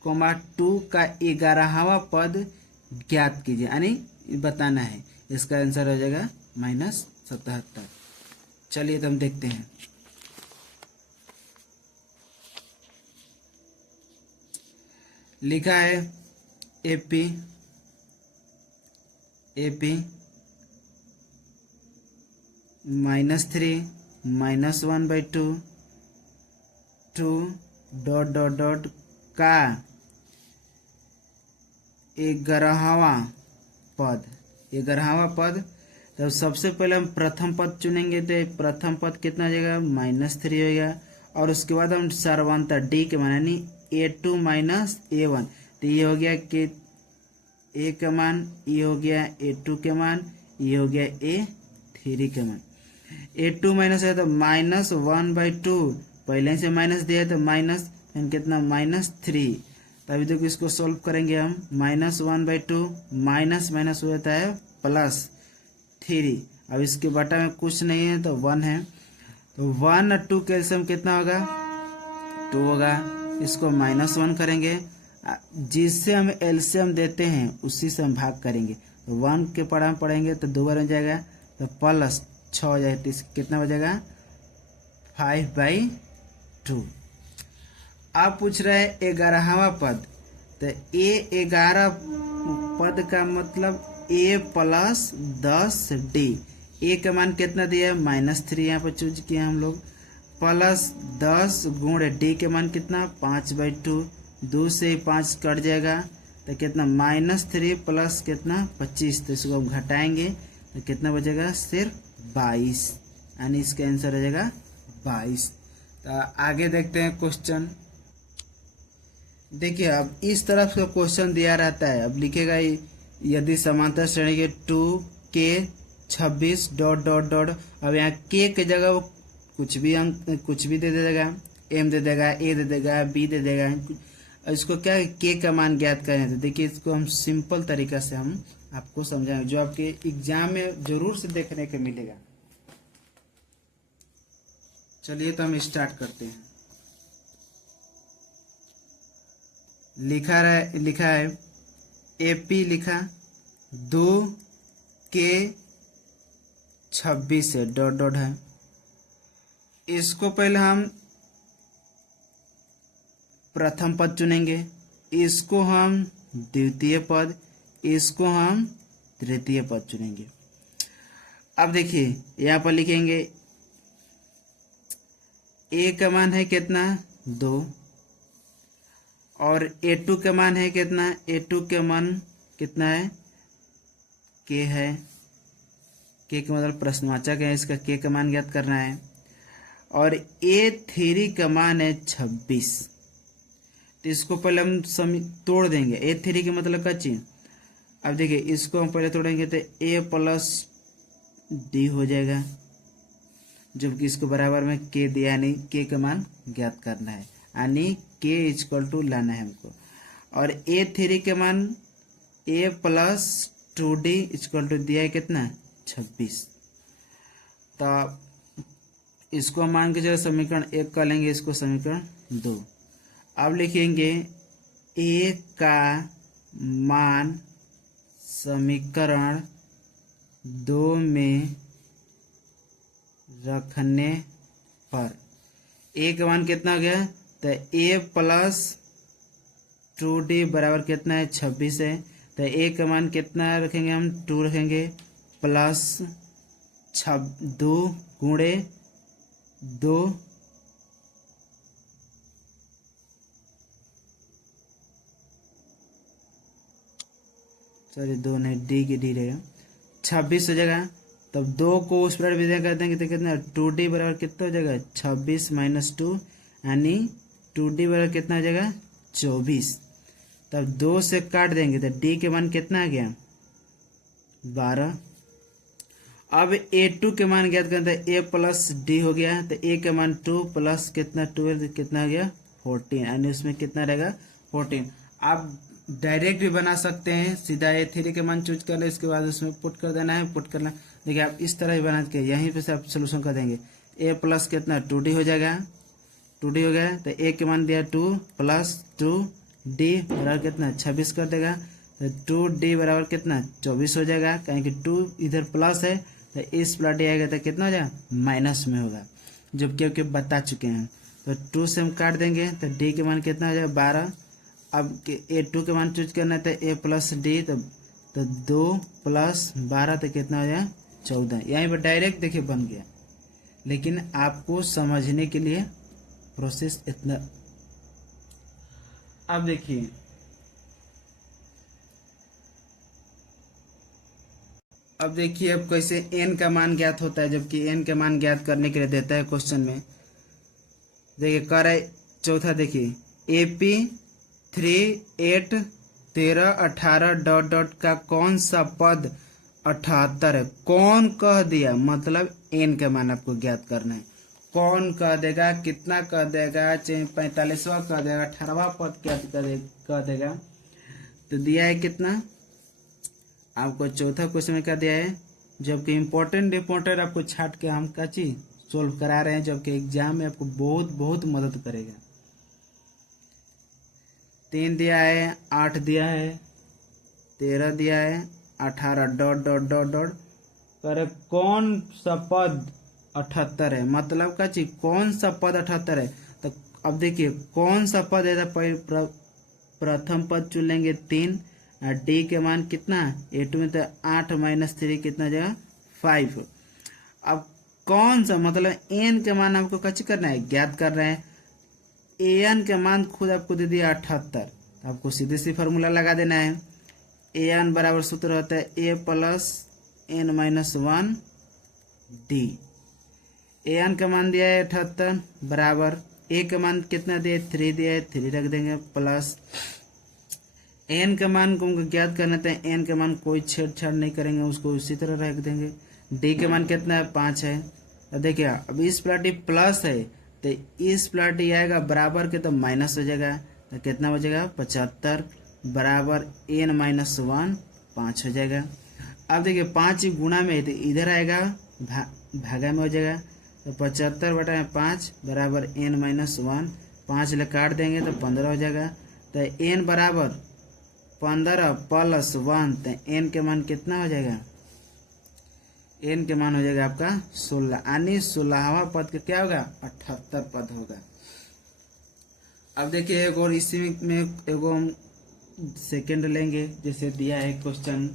2 का 11वां पद ज्ञात कीजिए, यानी बताना है। इसका आंसर हो जाएगा -77। चलिए तो हम देखते हैं। लिखा है एपी -3 -1/2 2 ... का 11वां पद। तो सबसे पहले हम प्रथम पद चुनेंगे तो प्रथम पद कितना हो जाएगा -3 होगा, और उसके बाद हम सर्वांतर डी के मान यानी A2 - A1, तो ये हो गया कि ए का मान, ये हो गया A2 के मान, ये हो गया A3 के मान। A2 माइनस है तो -1/2, पहले से माइनस दिया है तो माइनस कितना -3। तभी तो इसको सॉल्व करेंगे हम, -1/2 माइनस माइनस हो जाता है +3। अब इसके बटा में कुछ नहीं है तो 1 है, तो 1 और 2 का एलसीएम कितना होगा 2 होगा। इसको -1 करेंगे, जिससे हम एलसीएम देते हैं उसी से हम भाग करेंगे। तो 1 के पढ़ा पढ़ेंगे तो 2 बार हो जाएगा तो +6 हो जाएगा, तो कितना हो जाएगा 5/2। आप पूछ रहे हैं 11वां पद, तो A11 पद का मतलब A + 10D। ए का मान कितना दिया है -3, यहाँ पर चूज किए हम लोग, +10 गुणे डी के मान कितना 5/2, 2 से 5 कट जाएगा तो कितना -3 प्लस कितना 25, तो इसको हम घटाएंगे तो कितना बचेगा सिर्फ 22, यानी इसका आंसर हो जाएगा 22। तो आगे देखते हैं क्वेश्चन। देखिए अब इस तरफ का क्वेश्चन दिया रहता है, अब लिखेगा यदि समांतर श्रेणी के 2K 26 ... अब यहाँ K के जगह वो कुछ भी दे देगा, M दे देगा, A दे देगा, B दे देगा। इसको क्या K का मान ज्ञात करें, तो देखिए इसको हम सिंपल तरीका से हम आपको समझाएंगे जो आपके एग्जाम में जरूर से देखने को मिलेगा। चलिए तो हम स्टार्ट करते हैं। लिखा है AP लिखा 2K 26 है ... है। इसको पहले हम प्रथम पद चुनेंगे, इसको हम द्वितीय पद, इसको हम तृतीय पद चुनेंगे। अब देखिए यहाँ पर लिखेंगे A का मान है कितना 2 और A2 का मान है कितना, A2 का मान कितना है K है, के का मतलब प्रश्नवाचक है, इसका के का मान ज्ञात करना है। और A3 का मान है 26। तो इसको पहले हम तोड़ देंगे। A3 के मतलब क्या चीज। अब देखिए इसको हम पहले तोड़ेंगे तो A प्लस D हो जाएगा, जबकि इसको बराबर में K दिया, यानी K का मान ज्ञात करना है, यानी K इक्वल टू लाना है हमको। और A3 के मान A plus 2D equal to दिया है कितना 26। तो इसको हम मान के चलो समीकरण 1 कर लेंगे, इसको समीकरण 2। अब लिखेंगे A का मान समीकरण 2 में रखने पर A का मान कितना हो गया, तो A प्लस 2D बराबर कितना है 26 है। तो A का मान कितना रखेंगे हम 2 रखेंगे, प्लस 2 गुणे 2 सॉरी 2 नहीं, D की D रहेगा, 26 हो जाएगा। तब 2 को उस पर विधेय कर देंगे तो कितना 2D बराबर कितना हो जाएगा 26 माइनस 2, यानी 2D बराबर कितना हो जाएगा 24। तब 2 से काट देंगे तो D के मान कितना आ गया 12। अब A2 के मान ज्ञात करते हैं, A प्लस D हो गया, तो A के मान 2 प्लस कितना 12 कितना हो गया 14, यानी उसमें कितना रहेगा 14। आप डायरेक्ट भी बना सकते हैं, सीधा A3 के मान चूज कर ले, इसके बाद उसमें पुट कर देना है, पुट करना। देखिए आप इस तरह ही बना के यहीं पे से आप सोल्यूशन कर देंगे। A प्लस कितना 2D हो जाएगा, 2D हो गया, तो A के मान दिया 2 प्लस 2D बराबर कितना 26 कर देगा, तो 2D बराबर कितना 24 हो जाएगा, कहें कि 2 इधर प्लस है तो इस प्लस D आएगा तो कितना हो जाएगा माइनस में होगा, जो क्योंकि बता चुके हैं। तो 2 से हम काट देंगे तो D के मान कितना हो जाएगा 12। अब A2 के मान चूज करना है तो A प्लस D, तो 2 प्लस 12 तो कितना हो जाएगा 14। यहीं पर डायरेक्ट देखिए बन गया, लेकिन आपको समझने के लिए प्रोसेस इतना। अब देखिए अब कैसे n का मान ज्ञात होता है, जबकि n का मान ज्ञात करने के लिए देता है क्वेश्चन में। देखिए कर है चौथा, देखिए AP 3 8 13 18 डॉट डॉट का कौन सा पद 78 है। कौन कह दिया मतलब n का मान आपको ज्ञात करना है। कौन कह देगा, कितना कह देगा, चाहे 45वां कह देगा, 18वां पद क्या कह देगा। तो दिया है कितना आपको चौथा क्वेश्चन में क्या दिया है, जबकि इम्पोर्टेंट आपको छाट के हम का चीज सोल्व करा रहे हैं, जबकि एग्जाम में आपको बहुत बहुत मदद करेगा। 3 दिया है, 8 दिया है, 13 दिया है, 18 डॉट डॉट डॉट डॉट पर कौन सा पद 78 है, मतलब का चीज कौन सा पद 78 है। तो अब देखिए कौन सा पद है, प्रथम पद चुन लेंगे 3, और D के मान कितना A2 में तो 8 माइनस 3 कितना जाएगा 5। अब कौन सा मतलब n के मान आपको कैसे करना है ज्ञात कर रहे हैं। an के मान खुद आपको दे दिया 78, आपको सीधे सी फार्मूला लगा देना है। an बराबर सूत्र होता है a plus n minus 1 D। an का मान दिया है 78 बराबर a का मान कितना दिया 3 दिया है, 3 रख देंगे, प्लस n का मान को ज्ञात करना था। n का मान कोई छेड़छाड़ नहीं करेंगे, उसको उसी तरह रख देंगे। d के मान कितना है 5 है। तो देखिए अब इस प्लस d प्लस है तो इस प्लस d आएगा बराबर के तो माइनस हो जाएगा, तो कितना हो जाएगा 75 बराबर n माइनस 1 5 हो जाएगा। अब देखिए 5 गुणा में है तो इधर आएगा भागा में हो जाएगा, तो 75 बटा 5 बराबर n माइनस 1, 5 ले काट देंगे तो 15 हो जाएगा। तो n बराबर 15 प्लस 1, तो n के मान कितना हो जाएगा, n के मान हो जाएगा आपका 16, यानी 16वां पद का क्या होगा 78 पद होगा। अब देखिए एक और इसी में एगो हम सेकेंड लेंगे, जैसे दिया है क्वेश्चन।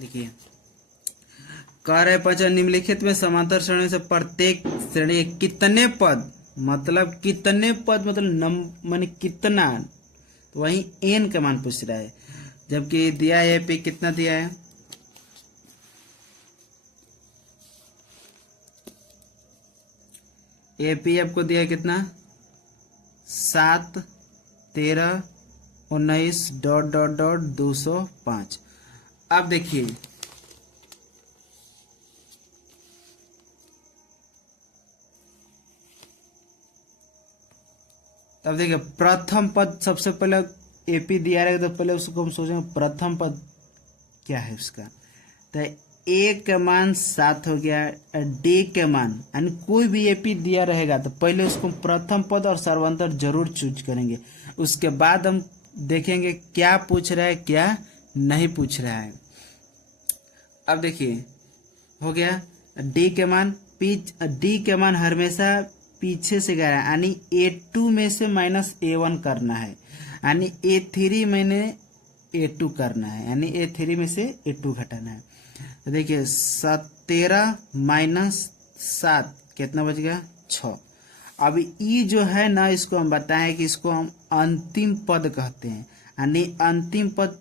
देखिए कह रहे 5 निम्नलिखित में समांतर श्रेणी से प्रत्येक श्रेणी कितने पद, मतलब कितने पद मतलब माने कितना, तो वहीं n का मान पूछ रहा है। जबकि दिया है p कितना दिया है एपी आपको दिया है कितना 7 13 19 डॉट डॉट डॉट 205। अब देखिए तब देखिए प्रथम पद सबसे पहले एपी दिया रहेगा तो पहले उसको हम सोचेंगे प्रथम पद क्या है उसका। तो ए का मान 7 हो गया, डी के मान यानी कोई भी एपी दिया रहेगा तो पहले उसको प्रथम पद और सर्वांतर जरूर चूज करेंगे। उसके बाद हम देखेंगे क्या पूछ रहा है क्या नहीं पूछ रहा है। अब देखिए हो गया डी के मान, डी के मान हमेशा पीछे से गया है यानी A2 में से -A1 करना है, यानी A3 मैंने A2 करना है, यानी A3 में से A2 घटाना है। तो देखिए 17 - 7 कितना बच गया 6। अब ई जो है ना इसको हम बताएं कि इसको हम अंतिम पद कहते हैं, यानी अंतिम पद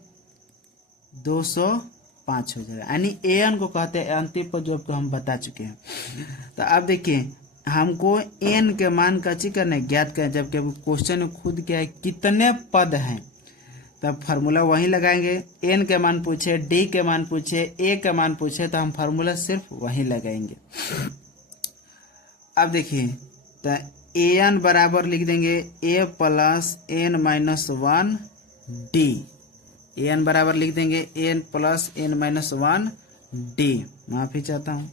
205 हो जाएगा, यानी एन को कहते हैं अंतिम पद जो आपको हम बता चुके हैं। तो अब देखिए हमको एन के मान का करना है ज्ञात करें, जबकि क्वेश्चन में खुद क्या है कितने पद हैं, तब फार्मूला वहीं लगाएंगे। एन के मान पूछे, डी के मान पूछे, ए के मान पूछे तो हम फार्मूला सिर्फ वहीं लगाएंगे। अब देखिए तो ए एन बराबर लिख देंगे ए plus N -1 D, A N बराबर लिख देंगे एन प्लस एन -1 डी, माफी चाहता हूँ।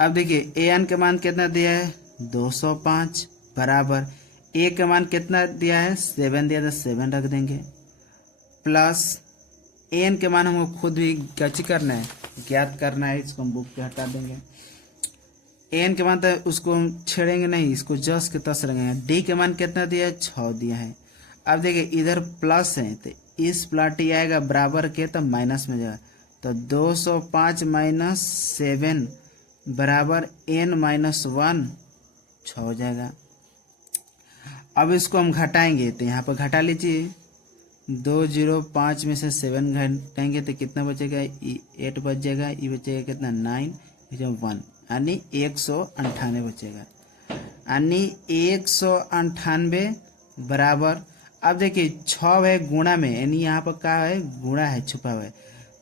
अब देखिए ए एन के मान कितना दिया है 205 बराबर ए के मान कितना दिया है 7 दिया, तो 7 रख देंगे प्लस एन के मान हमको खुद भी कैची करना है ज्ञात करना है, इसको हम बुक पे हटा देंगे। एन के मान तो उसको हम छेड़ेंगे नहीं, इसको जस के तस रखेंगे। डी के मान कितना दिया है 6 दिया है। अब देखिए इधर प्लस है तो इस प्लाटी आएगा बराबर के तो माइनस में जाएगा, तो 205 - 7 बराबर n -1 6 हो जाएगा। अब इसको हम घटाएंगे तो यहाँ पर घटा लीजिए 205 में से 7 घटाएंगे तो कितना बचेगा 8 बच जाएगा, ये बचेगा कितना 9 1 यानी 198 बचेगा, यानी 198 बराबर। अब देखिए 6 है गुणा में, यानी यहाँ पर क्या है गुणा है छुपा हुआ है,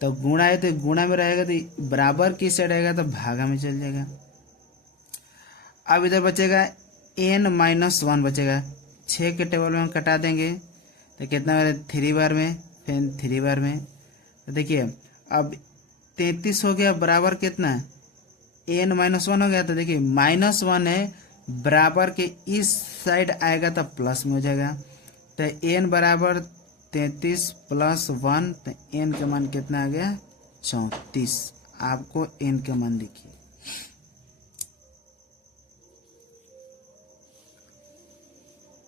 तो गुणा है तो गुणा में रहेगा तो बराबर किस साइड रहेगा तो भागा में चल जाएगा। अब इधर बचेगा n -1 बचेगा, 6 के टेबल में हम कटा देंगे तो कितना 3 बार में फिर 3 बार में, तो देखिए अब 33 हो गया बराबर कितना n -1 हो गया, तो देखिए -1 है बराबर के इस साइड आएगा तो प्लस में हो जाएगा, तो n बराबर 33 + 1 तो n का मान कितना आ गया 34। आपको n का मान देखिए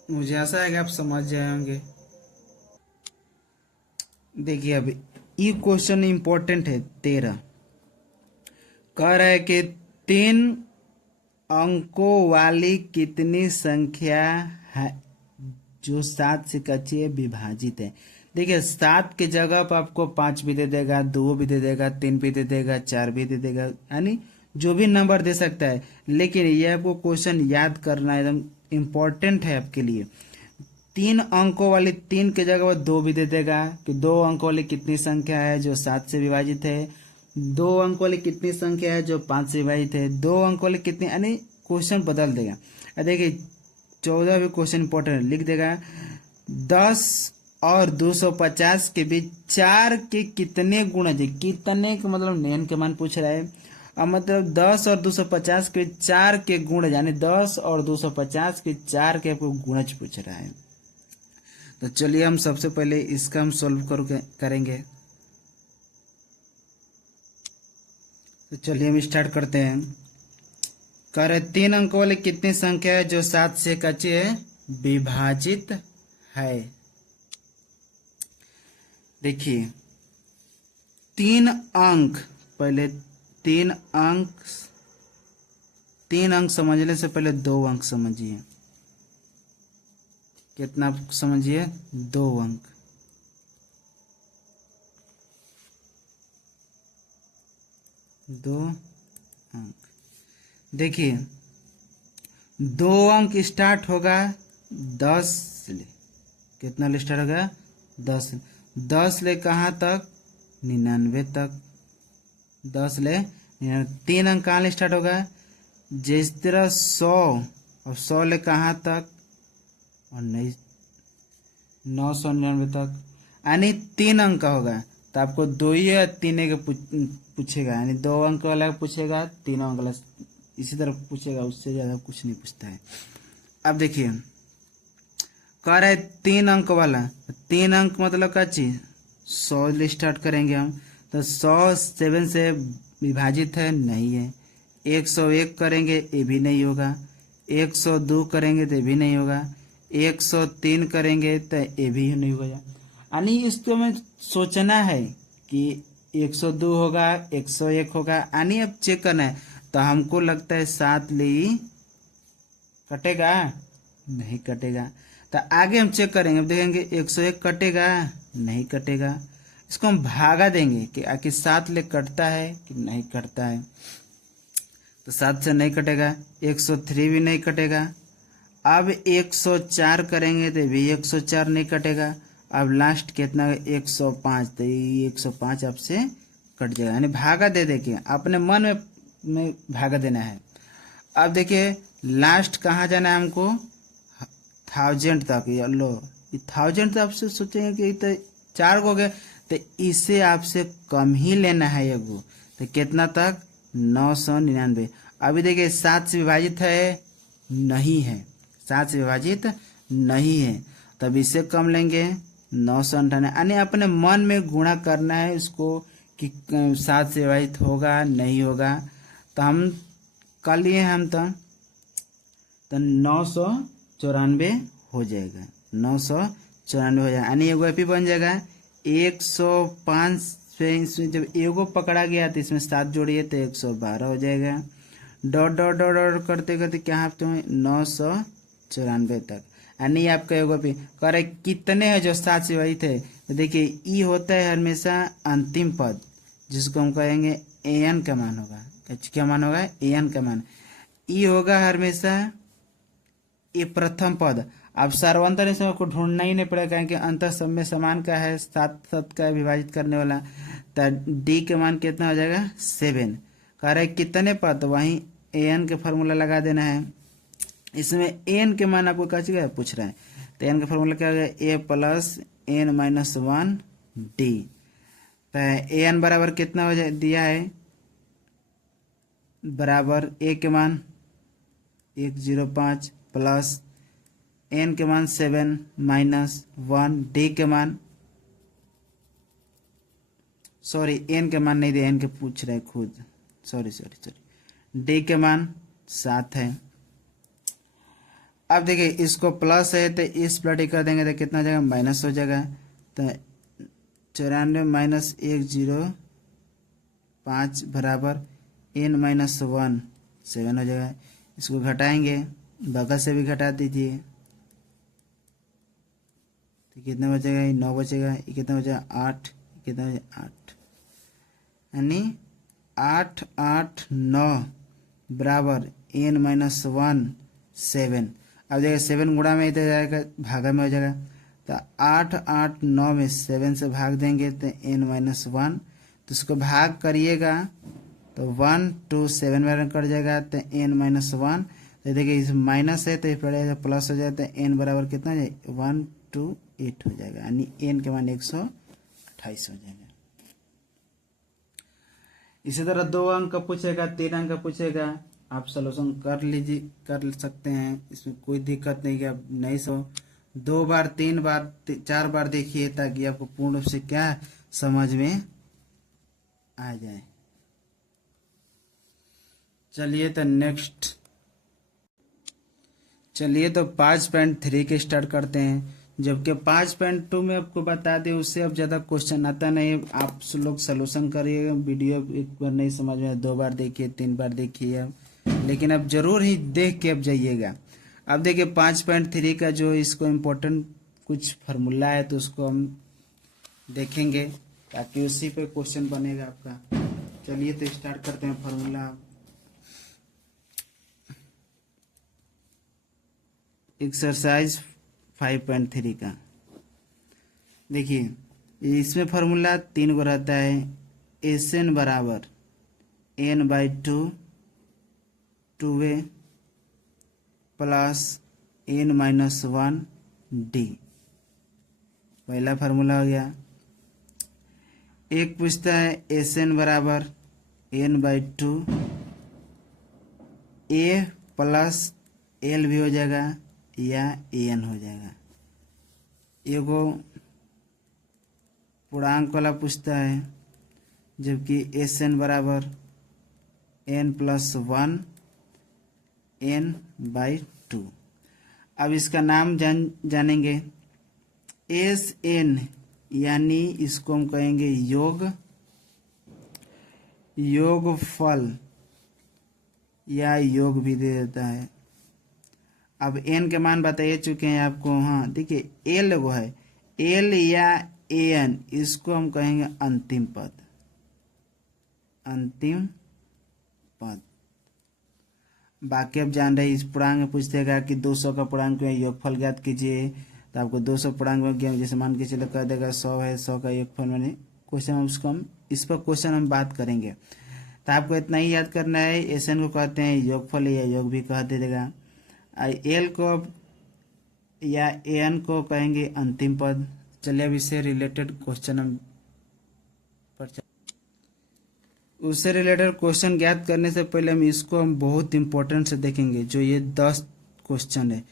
मुझे आशा है कि आप समझ जाए होंगे। देखिए अब ये क्वेश्चन इंपॉर्टेंट है 13, कह रहा है कि 3 अंकों वाली कितनी संख्या है जो 7 से कच्ची है विभाजित है। देखिए 7 की जगह पर आपको 5 भी दे देगा, 2 भी दे देगा, 3 भी दे देगा, 4 भी दे देगा, यानी जो भी नंबर दे सकता है, लेकिन ये आपको क्वेश्चन याद करना एकदम इम्पोर्टेंट है आपके लिए। 3 अंकों वाली 3 की जगह पर 2 भी दे देगा कि 2 अंकों वाली कितनी संख्या है जो 7 से विभाजित है, 2 अंक वाली कितनी संख्या है जो 5 से विभाजित है, 2 अंक वाली कितनी, यानी क्वेश्चन बदल देगा। देखिए 14 भी क्वेश्चन इंपॉर्टेंट लिख देगा 10 और 250 के बीच 4 के कितने गुणज है, कितने का मतलब नेन के मान पूछ रहा है, अब मतलब 10 और 250 के 4 के गुणज, यानी 10 और 250 के 4 के आपको गुणज पूछ रहा है। तो चलिए हम सबसे पहले इसका हम सॉल्व करेंगे। तो चलिए हम स्टार्ट करते हैं। कह रहे 3 अंकों वाली कितनी संख्या है जो 7 से कच्ची है विभाजित है। देखिए 3 अंक, पहले 3 अंक समझने से पहले 2 अंक समझिए। कितना समझिए 2 अंक, दो अंक। देखिए दो अंक स्टार्ट होगा 10 से, कितना ले स्टार्ट होगा 10 से, 10 ले कहाँ तक 99 तक, 10 ले 3 अंक कहाँ ले स्टार्ट होगा, जिस तरह 100 और 100 ले कहाँ तक और 999 तक, यानी 3 अंक का होगा। तो आपको 2 या 3 के पूछेगा, यानी 2 अंक वाला पूछेगा, 3 अंक वाला इसी तरह पूछेगा, उससे ज़्यादा कुछ नहीं पूछता है। अब देखिए कह रहा है 3 अंक वाला, 3 अंक मतलब क्या चीज़ 100 ले स्टार्ट करेंगे हम, तो 100 7 से विभाजित है, नहीं है। 101 करेंगे ये भी नहीं होगा, 102 करेंगे तो ये भी नहीं होगा, 103 करेंगे तो ये भी नहीं होगा। यानी इसको हमें सोचना है कि 102 होगा 101 होगा, यानी अब चेक करना है। तो हमको लगता है 7 ले ही कटेगा, नहीं कटेगा। तो आगे हम चेक करेंगे, अब देखेंगे 101 कटेगा, नहीं कटेगा। इसको हम भागा देंगे कि आखिर 7 ले कटता है कि नहीं कटता है। तो 7 से नहीं कटेगा, 103 भी नहीं कटेगा। अब 104 करेंगे तो भी 104 नहीं कटेगा। अब लास्ट कितना 105, तो ये 105 आपसे कट जाएगा, यानी भागा दे के अपने मन में भागा देना है। अब देखिए लास्ट कहाँ जाना है हमको, 1000 तक। ये लो 1000 तो आपसे सोचेंगे कि तो 4 हो गए, तो इसे आपसे कम ही लेना है एगो, तो कितना तक 999। अभी देखिए 7 से विभाजित है, नहीं है, 7 से विभाजित नहीं है, तब इससे कम लेंगे 998, यानी अपने मन में गुणा करना है उसको कि 7 से विभाजित होगा नहीं होगा। तो हम कर लिए हम तो 994 हो जाएगा, 994 हो जाएगा, यानी एगो एपी बन जाएगा। 105 से इसमें जब एगो पकड़ा गया तो इसमें 7 जोड़िए तो 112 हो जाएगा। डॉट डॉट डॉट डॉट करते करते क्या आप तो 994 तक, यानी आपका एगो एपी करे कितने हैं जो 7 से वही थे। तो देखिए ई होता है हमेशा अंतिम पद, जिसको हम कहेंगे an का मान होगा। क्या मान होगा, an का मान। ई होगा हमेशा ये प्रथम पद। अब सर्वांतर इसमें आपको ढूंढना ही नहीं पड़ेगा, क्योंकि अंतर सब में समान का है, 7 का विभाजित करने वाला। तो डी के मान कितना हो जाएगा 7। कह रहे कितने पद, वहीं an के फार्मूला लगा देना है। इसमें n के मान आपको क्या पूछ रहा है, तो n का फार्मूला क्या हो गया, a plus n minus 1 D. तो an बराबर कितना हो जाए दिया है, बराबर a के मान 105 प्लस n के मान 7 माइनस 1 डी के मान, सॉरी n के मान नहीं दिया, n के पूछ रहे खुद, सॉरी डी के मान 7 है। अब देखिए इसको प्लस है तो इस प्लस कर देंगे तो कितना हो जाएगा माइनस हो जाएगा। तो 94 माइनस 105 बराबर n माइनस 1 7 हो जाएगा। इसको घटाएंगे, बगल से भी घटा दीजिए तो कितना बचेगा, 9 बचेगा। ये कितना बचेगा 8, कितना बचेगा 8, यानी 8 8 9 बराबर n माइनस 1 7। अब देखिए 7 गुणा में इधर जाएगा, भागा में हो जाएगा। तो 8 8 9 में 7 से भाग देंगे तो n माइनस 1, तो इसको भाग करिएगा तो 1 2 7 में कट जाएगा तो n माइनस 1। तो देखिए इस माइनस है तो ये पड़ेगा प्लस हो जाए तो n बराबर कितना हो जाएगा 1 2 8 हो जाएगा, यानी n के मान 128 हो जाएगा। इसी तरह 2 अंक का पूछेगा, 3 अंक का पूछेगा, आप सॉल्यूशन कर सकते हैं, इसमें कोई दिक्कत नहीं कि आप नहीं सो 2 बार 3 बार 4 बार देखिए ताकि आपको पूर्ण रूप से क्या समझ में आ जाए। चलिए तो नेक्स्ट, चलिए तो 5.3 के स्टार्ट करते हैं। जबकि 5.2 में आपको बता दें उससे अब ज़्यादा क्वेश्चन आता नहीं, आप लोग सॉल्यूशन करिए, वीडियो एक बार नहीं समझ में 2 बार देखिए 3 बार देखिए अब, लेकिन अब जरूर ही देख के अब जाइएगा। अब देखिए 5.3 का जो इसको इम्पोर्टेंट कुछ फार्मूला है तो उसको हम देखेंगे ताकि उसी पे क्वेश्चन बनेगा आपका। चलिए तो स्टार्ट करते हैं फार्मूला। एक्सरसाइज 5.3 का देखिए, इसमें फार्मूला 3 को रहता है। एस एन बराबर n/2 2a plus n-1 d, पहला फार्मूला हो गया। एक पूछता है एस एन बराबर n/2 a प्लस एल भी हो जाएगा या एन हो जाएगा। एगो पूर्णांक वाला पूछता है, जबकि एस एन बराबर n+1 n/2। अब इसका नाम जानेंगे। एस एन यानी इसको हम कहेंगे योगफल या योग भी दे देता है। अब एन के मान बताइए चुके हैं आपको। हाँ देखिए, एल वो है, एल या एन, इसको हम कहेंगे अंतिम पद। अंतिम पद। बाकी अब जान रहे, इस पूर्णांक में पूछेगा कि 200 का पूर्णांक में योगफल ज्ञात कीजिए, तो आपको 200 पूर्णांक में जैसे मान के चलो कह देगा 100 है, 100 का योगफल मैंने क्वेश्चन हम इस पर क्वेश्चन हम बात करेंगे। तो आपको इतना ही याद करना है। एस एन को कहते हैं योगफल या योग भी कह देगा। एल को या एन को कहेंगे अंतिम पद। चलिए अब इससे रिलेटेड क्वेश्चन हम उससे रिलेटेड क्वेश्चन ज्ञात करने से पहले हम बहुत इंपॉर्टेंट से देखेंगे। जो ये 10 क्वेश्चन है,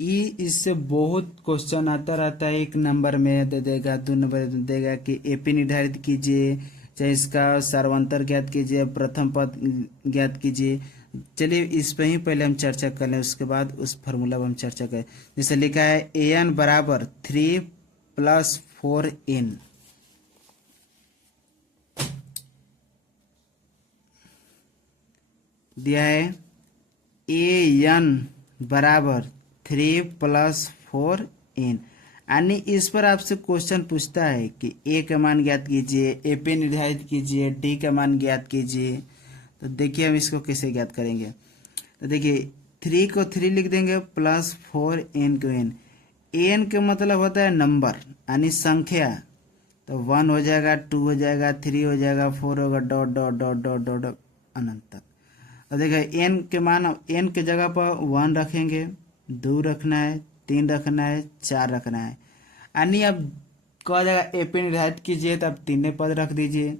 इससे बहुत क्वेश्चन आता रहता है। 1 नंबर में दे देगा, 2 नंबर में दे देगा कि एपी निर्धारित कीजिए, चाहे इसका सर्वांतर ज्ञात कीजिए, प्रथम पद ज्ञात कीजिए। चलिए इस पे ही पहले हम चर्चा कर लें, उसके बाद उस फार्मूला पर हम चर्चा करें। जैसे लिखा है an बराबर 3 + 4n, दिया है an बराबर 3 + 4n। यानी इस पर आपसे क्वेश्चन पूछता है कि ए का मान ज्ञात कीजिए, एपी निर्धारित कीजिए, डी का मान ज्ञात कीजिए। तो देखिए हम इसको कैसे ज्ञात करेंगे। तो देखिए 3 को 3 लिख देंगे प्लस 4n को n। n का मतलब होता है नंबर यानी संख्या। तो 1 हो जाएगा, 2 हो जाएगा, 3 हो जाएगा, 4 होगा, dot dot dot dot dot dot अनंत तक। और देखिए n के मान, n के जगह पर 1 रखेंगे, 2 रखना है, 3 रखना है, 4 रखना है। यानी अब कहा जाएगा एपी निर्धारित कीजिए, तब 3 पद रख दीजिए।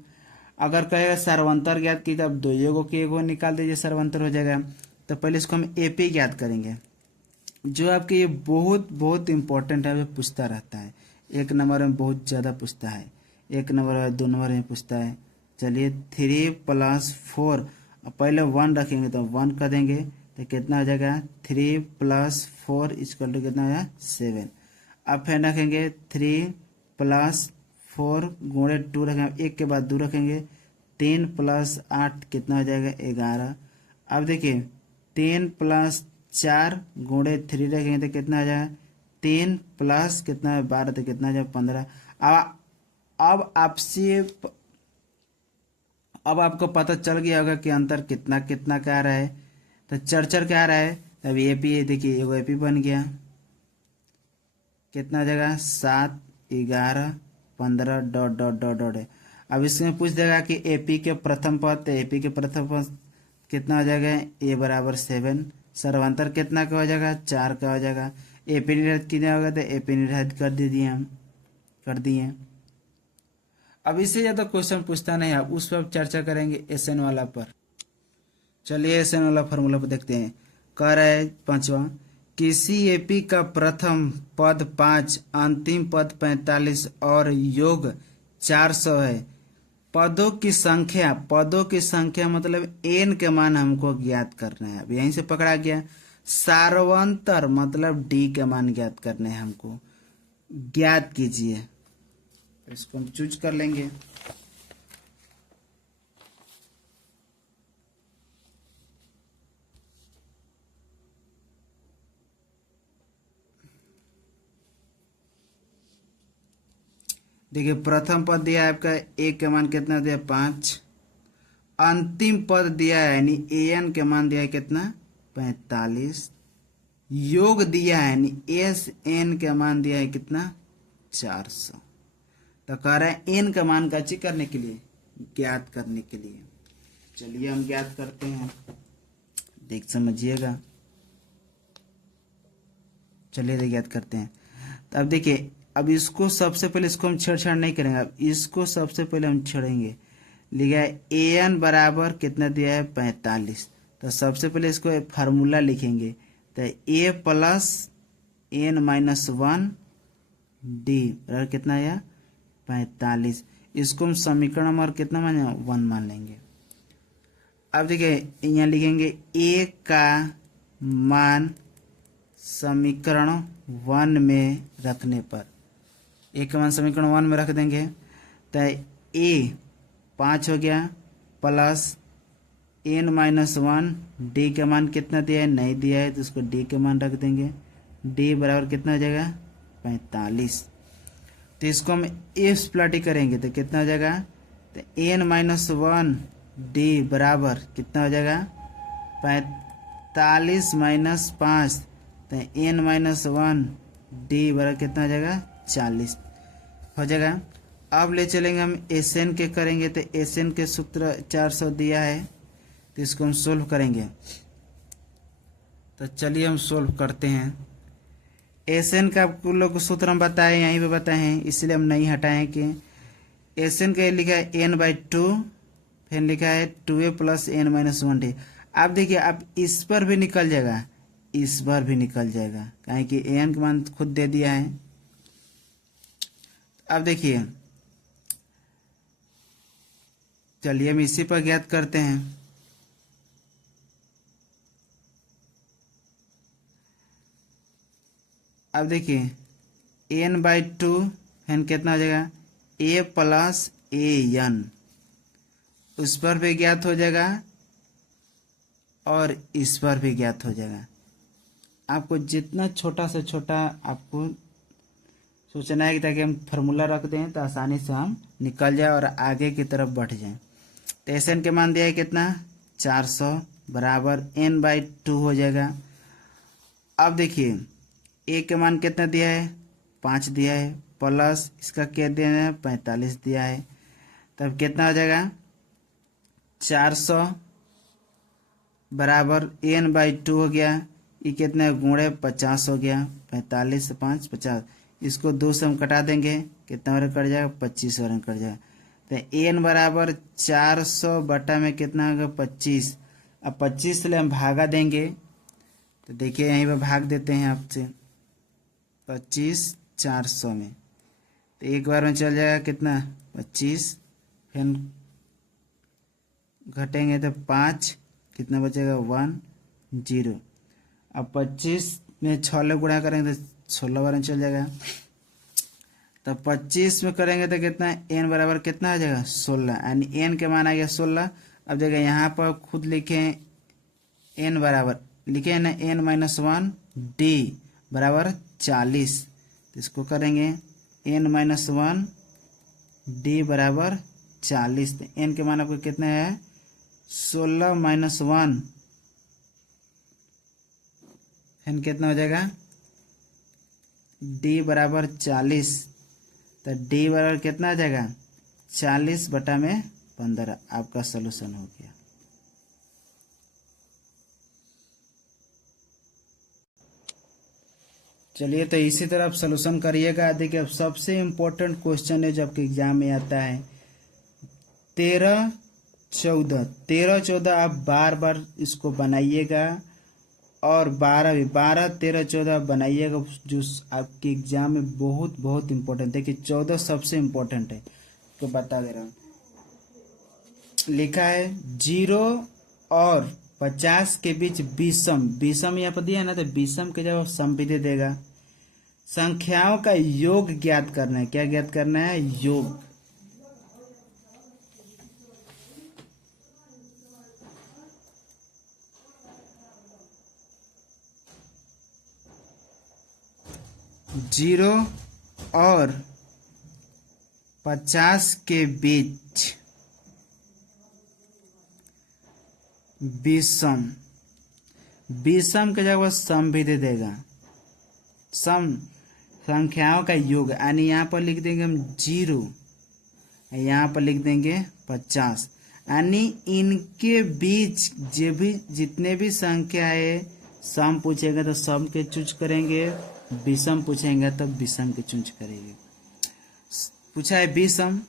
अगर कहेगा सर्वांतर ज्ञात कीजिए, तब 2 एगो के एगो निकाल दीजिए, सर्वांतर हो जाएगा। तो पहले इसको हम एपी ज्ञात करेंगे, जो आपके ये बहुत बहुत इंपॉर्टेंट है, पूछता रहता है। 1 नंबर में बहुत ज़्यादा पूछता है, 1 नंबर में, 2 नंबर में पूछता है। चलिए 3 + 4, पहले 1 रखेंगे तो 1 कर देंगे, तो कितना हो जाएगा 3 + 4 = कितना हो जाएगा 7। अब फिर रखेंगे 3 + 4 गुणे 2 रखेंगे, 1 के बाद 2 रखेंगे, 3 + 8 कितना हो जाएगा 11। अब देखिए 3 + 4 गुणे 3 रखेंगे तो कितना हो जाएगा 3 प्लस कितना है 12, तो कितना हो जाएगा 15। अब आपसे अब आपको पता चल गया होगा कि अंतर कितना कितना का आ रहा है। तो चर क्या आ रहा है, तब एपी, देखिए एगो एपी बन गया, कितना हो जाएगा 7 11 15 डॉट डॉट डॉट डॉट है। अब इसमें पूछ देगा कि एपी के प्रथम पद, तो एपी के प्रथम पद कितना हो जाएगा ए बराबर 7। सर्वांतर कितना का हो जाएगा 4 का हो जाएगा। एपी निर्धारित कितना होगा, तो एपी निर्धारित कर दीजिए, हम कर दिए। अब इससे ज़्यादा क्वेश्चन पूछता नहीं है, उस पर चर्चा करेंगे एसएन वाला पर। चलिए एसएन वाला फार्मूला पर देखते हैं। कह रहा है 5वां, किसी एपी का प्रथम पद 5, अंतिम पद 45 और योग 400 है। पदों की संख्या मतलब एन के मान हमको ज्ञात करना है। अब यहीं से पकड़ा गया। सार्वंतर मतलब डी के मान ज्ञात करने हैं हमको, ज्ञात कीजिए। इसको हम चूज कर लेंगे। देखिए प्रथम पद दिया है आपका, एक के मान कितना दिया 5। अंतिम पद दिया है यानी एन के मान दिया है कितना 45। योग दिया है, यानी एस एन का मान दिया है कितना 400। तो कह रहा है एन का मान का चेक करने के लिए, ज्ञात करने के लिए। चलिए हम ज्ञात करते हैं, देख समझिएगा। चलिए ज्ञात करते हैं। तो अब देखिए, अब इसको सबसे पहले इसको हम छेड़छाड़ नहीं करेंगे, अब इसको सबसे पहले हम छेड़ेंगे। लिखा है ए एन बराबर कितना दिया है 45। तो सबसे पहले इसको फार्मूला लिखेंगे, तो ए प्लस एन माइनस 1 डी बराबर कितना है 45। इसको हम समीकरण नंबर कितना मान 1 मान लेंगे। अब देखिए यहाँ लिखेंगे ए का मान समीकरण 1 में रखने पर, ए का मान समीकरण 1 में रख देंगे। तो ए 5 हो गया प्लस एन माइनस 1 डी का मान कितना दिया है नहीं दिया है, तो उसको डी का मान रख देंगे। डी बराबर कितना हो जाएगा 45। तो इसको हम एफ प्लाटी करेंगे तो कितना हो जाएगा, तो एन माइनस 1 डी बराबर कितना हो जाएगा 45 माइनस 5, तो एन माइनस 1 डी बराबर कितना हो जाएगा 40 हो जाएगा। अब ले चलेंगे हम एस एन के करेंगे, तो एस एन के सूत्र 400 दिया है, तो इसको हम सोल्व करेंगे। तो चलिए हम सोल्व करते हैं। एस एन का आपको लोग सूत्र हम बताए, यहीं पे बताए हैं, इसलिए हम नहीं हटाएं कि एस एन का लिखा है एन बाई 2, फिर लिखा है 2a plus n minus 1 D. आप देखिए, आप इस पर भी निकल जाएगा, इस बार भी निकल जाएगा, काहे कि एन का मान खुद दे दिया है। अब देखिए, चलिए हम इसी पर ज्ञात करते हैं। अब देखिए एन बाई 2 एन कितना हो जाएगा ए प्लस ए एन, उस पर भी ज्ञात हो जाएगा और इस पर भी ज्ञात हो जाएगा। आपको जितना छोटा से छोटा आपको सोचना है कि ताकि हम फार्मूला रख दें तो आसानी से हम निकल जाए और आगे की तरफ बढ़ जाएं। तो एस एन के मान दिया है कितना 400 बराबर एन बाई 2 हो जाएगा। अब देखिए ए के मान कितना दिया है 5 दिया है, प्लस इसका क्या दिया है 45 दिया है, तब कितना हो जाएगा 400 बराबर एन बाई 2 हो गया, ये कितना गुणे 50 हो गया, 45 से 5 50, इसको 2 से हम कटा देंगे, कितना बार कट जाएगा 25 बार कट जाएगा। तो एन बराबर 400 बटा में कितना होगा 25। अब 25 से हम भागा देंगे, तो देखिए यहीं पर भाग देते हैं आपसे 25 400 में, तो एक बार में चल जाएगा कितना 25, फिर घटेंगे तो 5, कितना बचेगा 1 0। अब 25 में 6 गुणा करेंगे तो 16 बार में चल जाएगा। तो 25 में करेंगे तो कितना एन बराबर कितना आ जाएगा 16, यानी एन के मान आ गया 16। अब देखिए यहाँ पर खुद लिखें एन बराबर लिखे हैं ना एन माइनस 1 डी बराबर 40, तो इसको करेंगे एन माइनस 1 डी बराबर 40, तो एन के मान आपको कितना है 16 माइनस 1, एन कितना हो जाएगा डी बराबर 40, तो डी बराबर कितना आ जाएगा 40 बटा में 15। आपका सलूशन हो गया। चलिए तो इसी तरह आप सलूशन करिएगा। देखिए अब सबसे इम्पोर्टेंट क्वेश्चन है जो आपके एग्जाम में आता है 13 14 आप बार बार इसको बनाइएगा और 12 13 14 बनाइएगा, जो आपके एग्जाम में बहुत बहुत इम्पोर्टेंट। देखिए 14 सबसे इम्पोर्टेंट है, तो बता दे रहा हूँ। लिखा है 0 और 50 के बीच विषम यहाँ पर दिया है ना, तो विषम के जब सम भी दे देगा। संख्याओं का योग ज्ञात करना है। क्या ज्ञात करना है योग। जीरो और 50 के बीच विषम विषम के जगह वो सम भी दे देगा, सम संख्याओं का योग, यानी यहाँ पर लिख देंगे हम 0, यहाँ पर लिख देंगे 50, यानी इनके बीच जितने भी संख्या है सम पूछेगा तो सम के चूज करेंगे, विषम पूछेंगे तो विषम के चूज करेंगे। पूछा है विषम,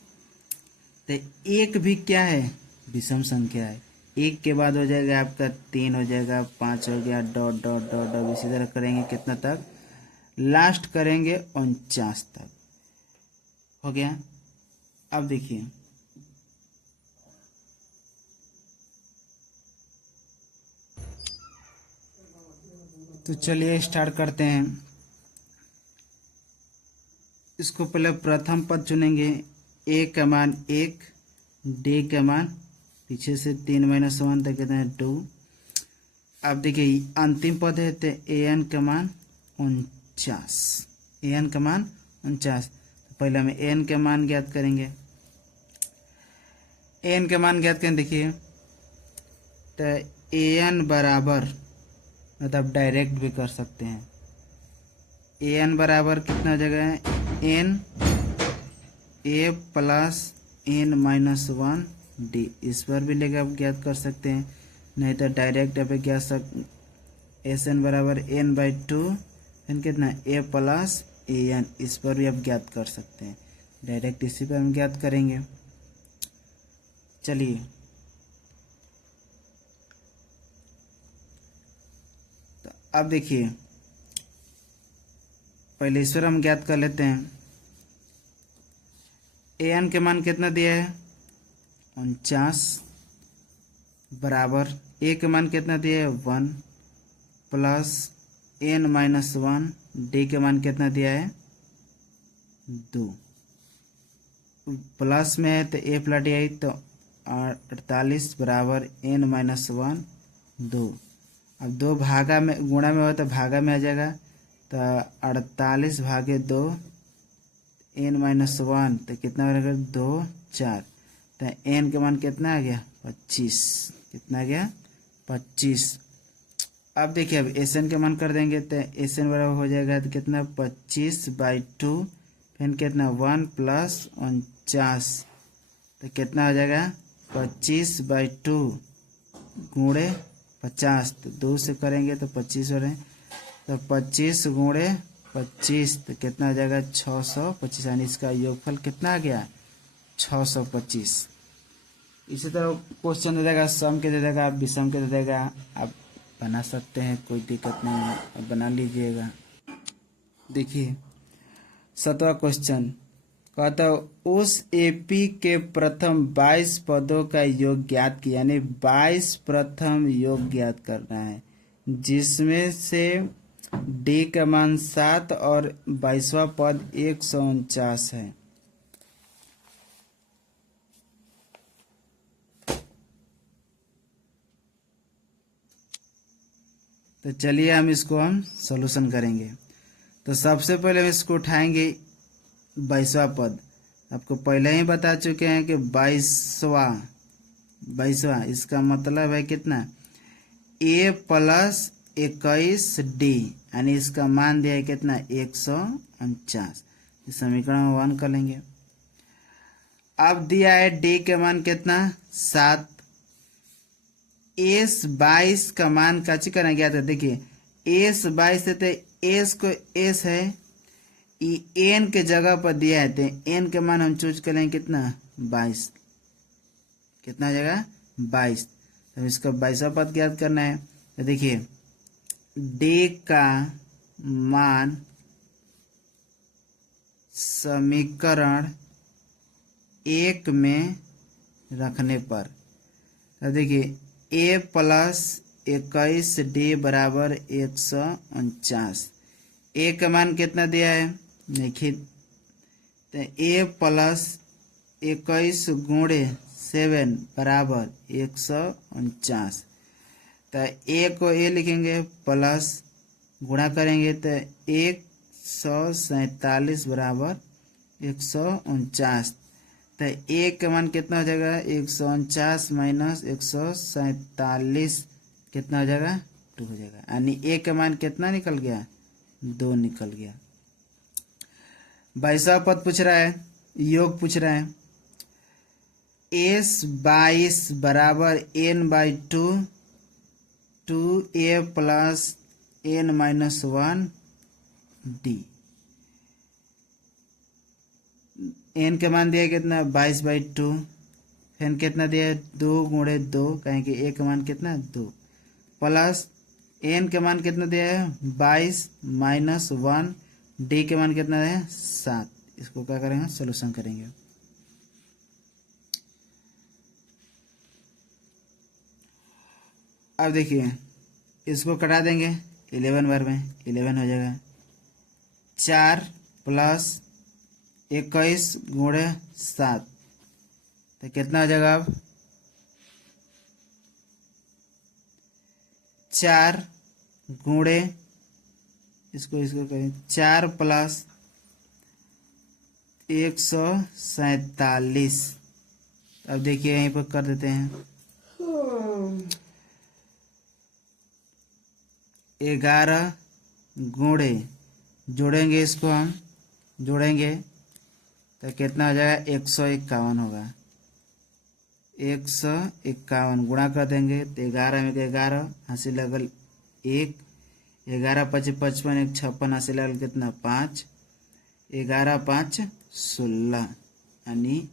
तो एक भी क्या है, विषम संख्या है। एक के बाद हो जाएगा आपका 3 हो जाएगा, 5 हो गया, डॉट डॉट डॉट डॉट, इसी तरह करेंगे कितना तक, लास्ट करेंगे 49 तक। हो गया। अब देखिए तो चलिए स्टार्ट करते हैं। इसको पहले प्रथम पद चुनेंगे, ए का मान 1, डी का मान पीछे से 3 - 1 तक कितना है 2। अब देखिए अंतिम पद है तो ए एन का मान 49, ए एन का मान 49। तो पहले हम ए एन का मान ज्ञात करेंगे। ए एन का मान ज्ञात करें, देखिए तो ए एन बराबर, मतलब डायरेक्ट भी कर सकते हैं, ए एन बराबर कितना हो जाएगा, n a plus n minus 1 d, इस पर भी लेकर आप ज्ञात कर सकते हैं, नहीं तो डायरेक्ट आप ज्ञात एस एन बराबर एन बाई 2 फिर कितना ए प्लस ए एन, इस पर भी आप ज्ञात कर सकते हैं। डायरेक्ट इसी पर हम ज्ञात करेंगे। चलिए तो अब देखिए पहले इस पर हम ज्ञात कर लेते हैं। ए एन के मान कितना दिया है 49 बराबर ए के मान कितना दिया है 1 प्लस एन माइनस 1, डी के मान कितना दिया है 2, प्लस में है तो ए प्लस आई तो 48 बराबर एन माइनस 1 2। अब 2 भागा में गुणा में हो तो भागा में आ जाएगा, तो 48 भागे 2 एन माइनस 1 तो कितना रहेगा 2 4, तो एन का मान कितना आ गया 25, कितना आ गया 25। अब देखिए अब एस एन का मान कर देंगे तो एस एन बराबर हो जाएगा तो कितना 25/2, फिर कितना 1 प्लस 49, तो कितना हो जाएगा 25/2 गुणे 50, तो 2 से करेंगे तो 25 हो रहे हैं, तो 25 गुणे 25 तो कितना हो जाएगा 625, यानी इसका योगफल कितना आ गया 625। इसी तरह क्वेश्चन दे देगा, सम के दे देगा, विषम के दे देगा, आप बना सकते हैं, कोई दिक्कत नहीं है, आप बना लीजिएगा। देखिए 7वां क्वेश्चन कहता उस एपी के प्रथम 22 पदों का योग ज्ञात किया, यानी 22 प्रथम योग ज्ञात करना है, जिसमें से डी का मान 7 और 22वां पद 149 है। तो चलिए हम सॉल्यूशन करेंगे। तो सबसे पहले हम इसको उठाएंगे 22वां पद, आपको पहले ही बता चुके हैं कि 22वां इसका मतलब है कितना ए प्लस 21 डी, यानी इसका मान दिया है कितना 149। इस समीकरण में 1 कर लेंगे। अब दिया है डी के मान कितना 7, एस 22 का मान काची करना गया था, देखिए एस 22 है तो एस को एस है, एन के जगह पर दिया है तो एन के मान हम चूज करेंगे कितना 22, कितना हो जाएगा 22। तो इसका 22वां पद ज्ञात करना है। तो देखिए डी का मान समीकरण 1 में रखने पर, तो देखिए ए प्लस 21 डी बराबर 149, ए का मान कितना दिया है देखिए, तो ए प्लस 21 गुणे 7 बराबर 149, तो ए को ए लिखेंगे प्लस गुणा करेंगे तो 147 बराबर 149, तो ए का मान कितना हो जाएगा 149 माइनस 147 कितना हो जाएगा 2 हो जाएगा, यानी ए का मान कितना निकल गया, 2 निकल गया। 22वां पद पूछ रहा है, योग पूछ रहा है, S22 बराबर n/2 2a plus n-1 d। n का मान दिया है कितना, 22/2, फिर कितना दिया है 2 गुणे 2, कहें कि a का मान कितना 2, प्लस n का मान कितना दिया है 22 माइनस 1, d के मान कितना है 7। इसको क्या करेंगे, सोल्यूशन करेंगे। अब देखिए इसको कटा देंगे, 11 बार में 11 हो जाएगा, 4 प्लस 21 गुणे 7, तो कितना हो जाएगा, अब 4 गुणे इसको करें 4 प्लस 147। अब देखिए यहीं पर कर देते हैं, 11 गुणे जोड़ेंगे, इसको हम जोड़ेंगे तो कितना हो जाएगा, 151 होगा, 151 गुणा कर देंगे तो 11 में 11 हासिल लगल 1, 11 5 55, 1 56 हासिल लगल कितना 5, 11 5 16, यानी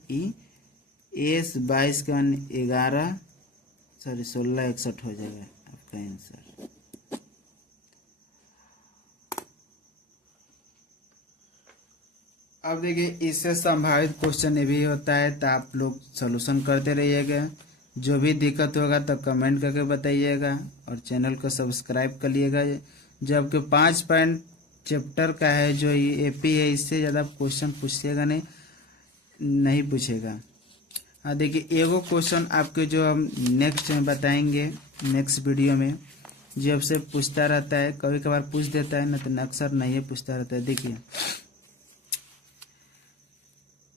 S22 का 11 सॉरी 16 61 हो जाएगा आपका आंसर। अब देखिए इससे संभावित क्वेश्चन ये भी होता है, तो आप लोग सॉल्यूशन करते रहिएगा। जो भी दिक्कत होगा तो कमेंट करके बताइएगा और चैनल को सब्सक्राइब कर लिएगा। जो आपके 5 पॉइंट चैप्टर का है, जो ये एपी है, इससे ज़्यादा क्वेश्चन पूछिएगा नहीं पूछेगा। हाँ देखिए एगो क्वेश्चन आपके जो हम नेक्स्ट में बताएंगे, नेक्स्ट वीडियो में, जो आपसे पूछता रहता है, कभी कभार पूछ देता है ना, तो अक्सर नहीं पूछता रहता है। देखिए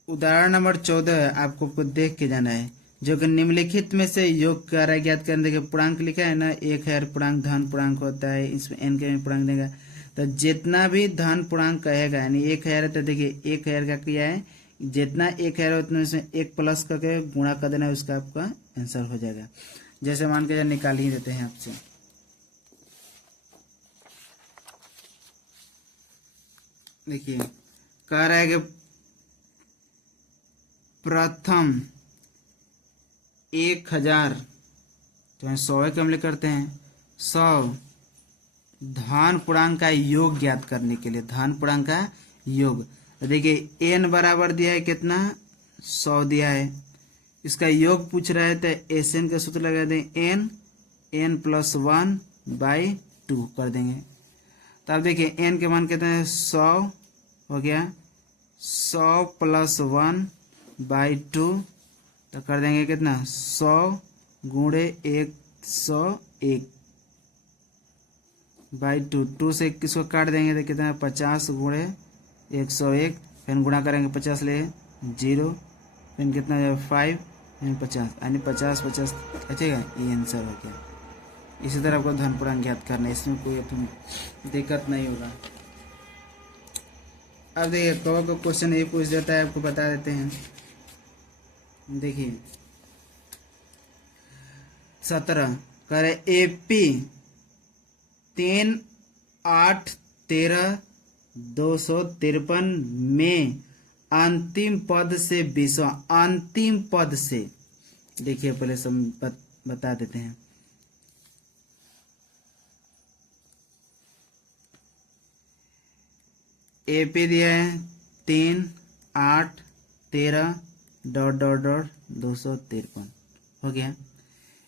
उदाहरण नंबर 14 आपको देख के जाना है, जो कि निम्नलिखित में से योग कार्य ज्ञात करने। देखिए पूर्णांक लिखा है ना, 1 है पूर्णांक धन पूर्णांक होता है, इसमें n के पूर्णांक देगा, तो जितना भी धन पूर्णांक कहेगा, यानी 1000 है तो देखिए 1000 का किया है, जितना 1000 है उतना इसमें 1 प्लस करके गुणा कर देना है, उसका आपका आंसर हो जाएगा। जैसे मान के निकाल ही देते हैं आपसे, देखिए कह रहा है कि प्रथम 1000, तो 100 के हम ले करते हैं, 100 धन पूर्णांक का योग ज्ञात करने के लिए, धन पूर्णांक का योग। तो देखिए n बराबर दिया है कितना, 100 दिया है, इसका योग पूछ रहा है, तो Sn का सूत्र लगा दें n प्लस 1/2 कर देंगे। तो अब देखिए n के मान कितना है, 100 हो गया, 100 प्लस 1/2, तो कर देंगे कितना, 100 गुणे 101/2, 2 से किसको काट देंगे तो कितना, 50 गुणे 101, फिर गुणा करेंगे 50 ले 0, फिर कितना हो जाएगा 5, फिर 50, यानी 50 50 बचेगा, ये आंसर हो गया। इसी तरह आपको धन पूर्णांक ज्ञात करना है, इसमें कोई अपनी दिक्कत नहीं होगा। अब देखिए को क्वेश्चन ये पूछ देता है, आपको बता देते हैं। देखिए 17 करे एपी 3 8 13 253 में अंतिम पद से 20वां, अंतिम पद से, देखिए पहले बता देते हैं। एपी दिया है 3 8 13 ... 253 हो गया।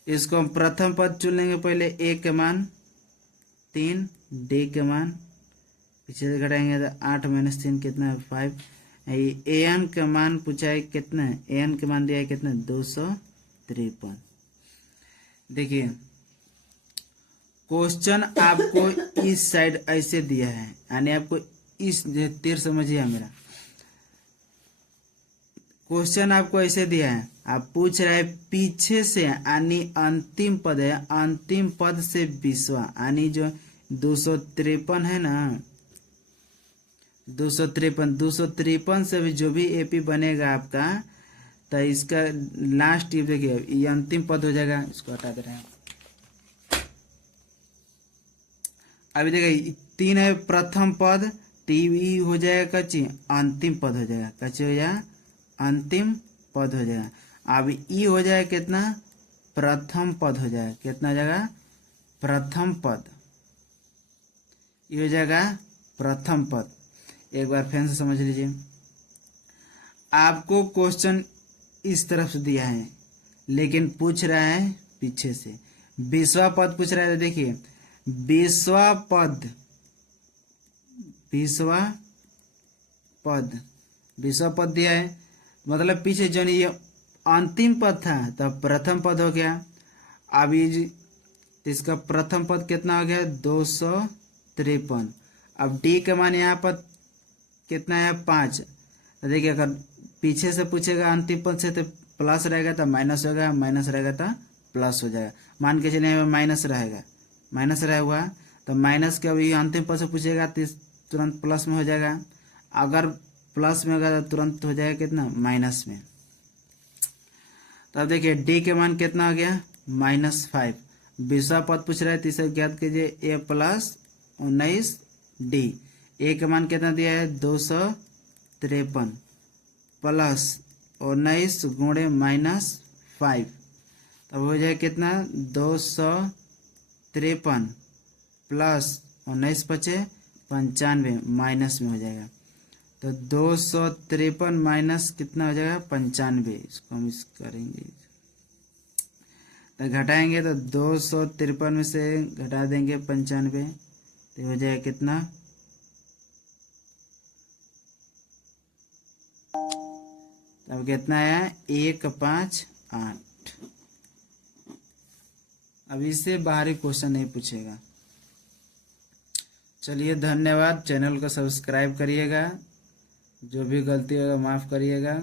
इसको हम प्रथम पद चुन लेंगे, पहले ए के मान 3, डी के मान पीछे से घटाएंगे तो 8 - 3 कितना है 5। ए एन का मान पूछा है कितना है, ए एन के मान दिया है कितना 253। देखिए क्वेश्चन आपको इस साइड ऐसे दिया है, यानी आपको इस तीर समझिए मेरा, क्वेश्चन आपको ऐसे दिया है, आप पूछ रहे हैं पीछे से यानी अंतिम पद है, अंतिम पद से 20वां यानी जो 253 है ना, 253 से भी जो भी एपी बनेगा आपका, तो इसका लास्ट ये देखिए ये अंतिम पद हो जाएगा, इसको हटा दे रहे हैं। अभी देखिए 3 है प्रथम पद, टीवी हो जाएगा कच्ची, अंतिम पद हो जाएगा, कच्ची हो जाएगा अंतिम पद हो जाएगा। अब ई हो जाएगा कितना, प्रथम पद हो जाएगा, कितना हो जाएगा प्रथम पद, ये हो जाएगा प्रथम पद। एक बार फिर से समझ लीजिए, आपको क्वेश्चन इस तरफ से दिया है लेकिन पूछ रहा है पीछे से, 20वां पद पूछ रहा है। तो देखिए 20वां पद, 20वां पद दिया है, मतलब पीछे जो ये अंतिम पद था तब प्रथम पद हो गया। अब ये इसका प्रथम पद कितना हो गया 253। अब डी का मान यहाँ पर कितना है 5। तो देखिए अगर पीछे से पूछेगा अंतिम पद से तो प्लस रहेगा तो माइनस होगा, माइनस रहेगा तो प्लस हो जाएगा। मान के चलिए माइनस रहेगा, माइनस रहा हुआ तो माइनस का भी अंतिम पद से पूछेगा तो तुरंत प्लस में हो जाएगा, अगर प्लस में होगा तो तुरंत हो जाएगा कितना माइनस में। तो अब देखिए डी के मान कितना हो गया -5। 20वां पद पूछ रहा है तो इसे ज्ञात कीजिए a + 19 डी। ए का मान कितना दिया है 253 प्लस 19 गुणे -5, तब हो जाए कितना 253 प्लस 19 × 95 माइनस में हो जाएगा। तो 253 माइनस कितना हो जाएगा 95, इसको हम इस करेंगे तो घटाएंगे तो 253 में से घटा देंगे 95 तो हो जाएगा कितना, अब कितना है 158। अब इससे बाहरी क्वेश्चन नहीं पूछेगा। चलिए धन्यवाद, चैनल को सब्सक्राइब करिएगा, जो भी गलती होगा माफ़ करिएगा।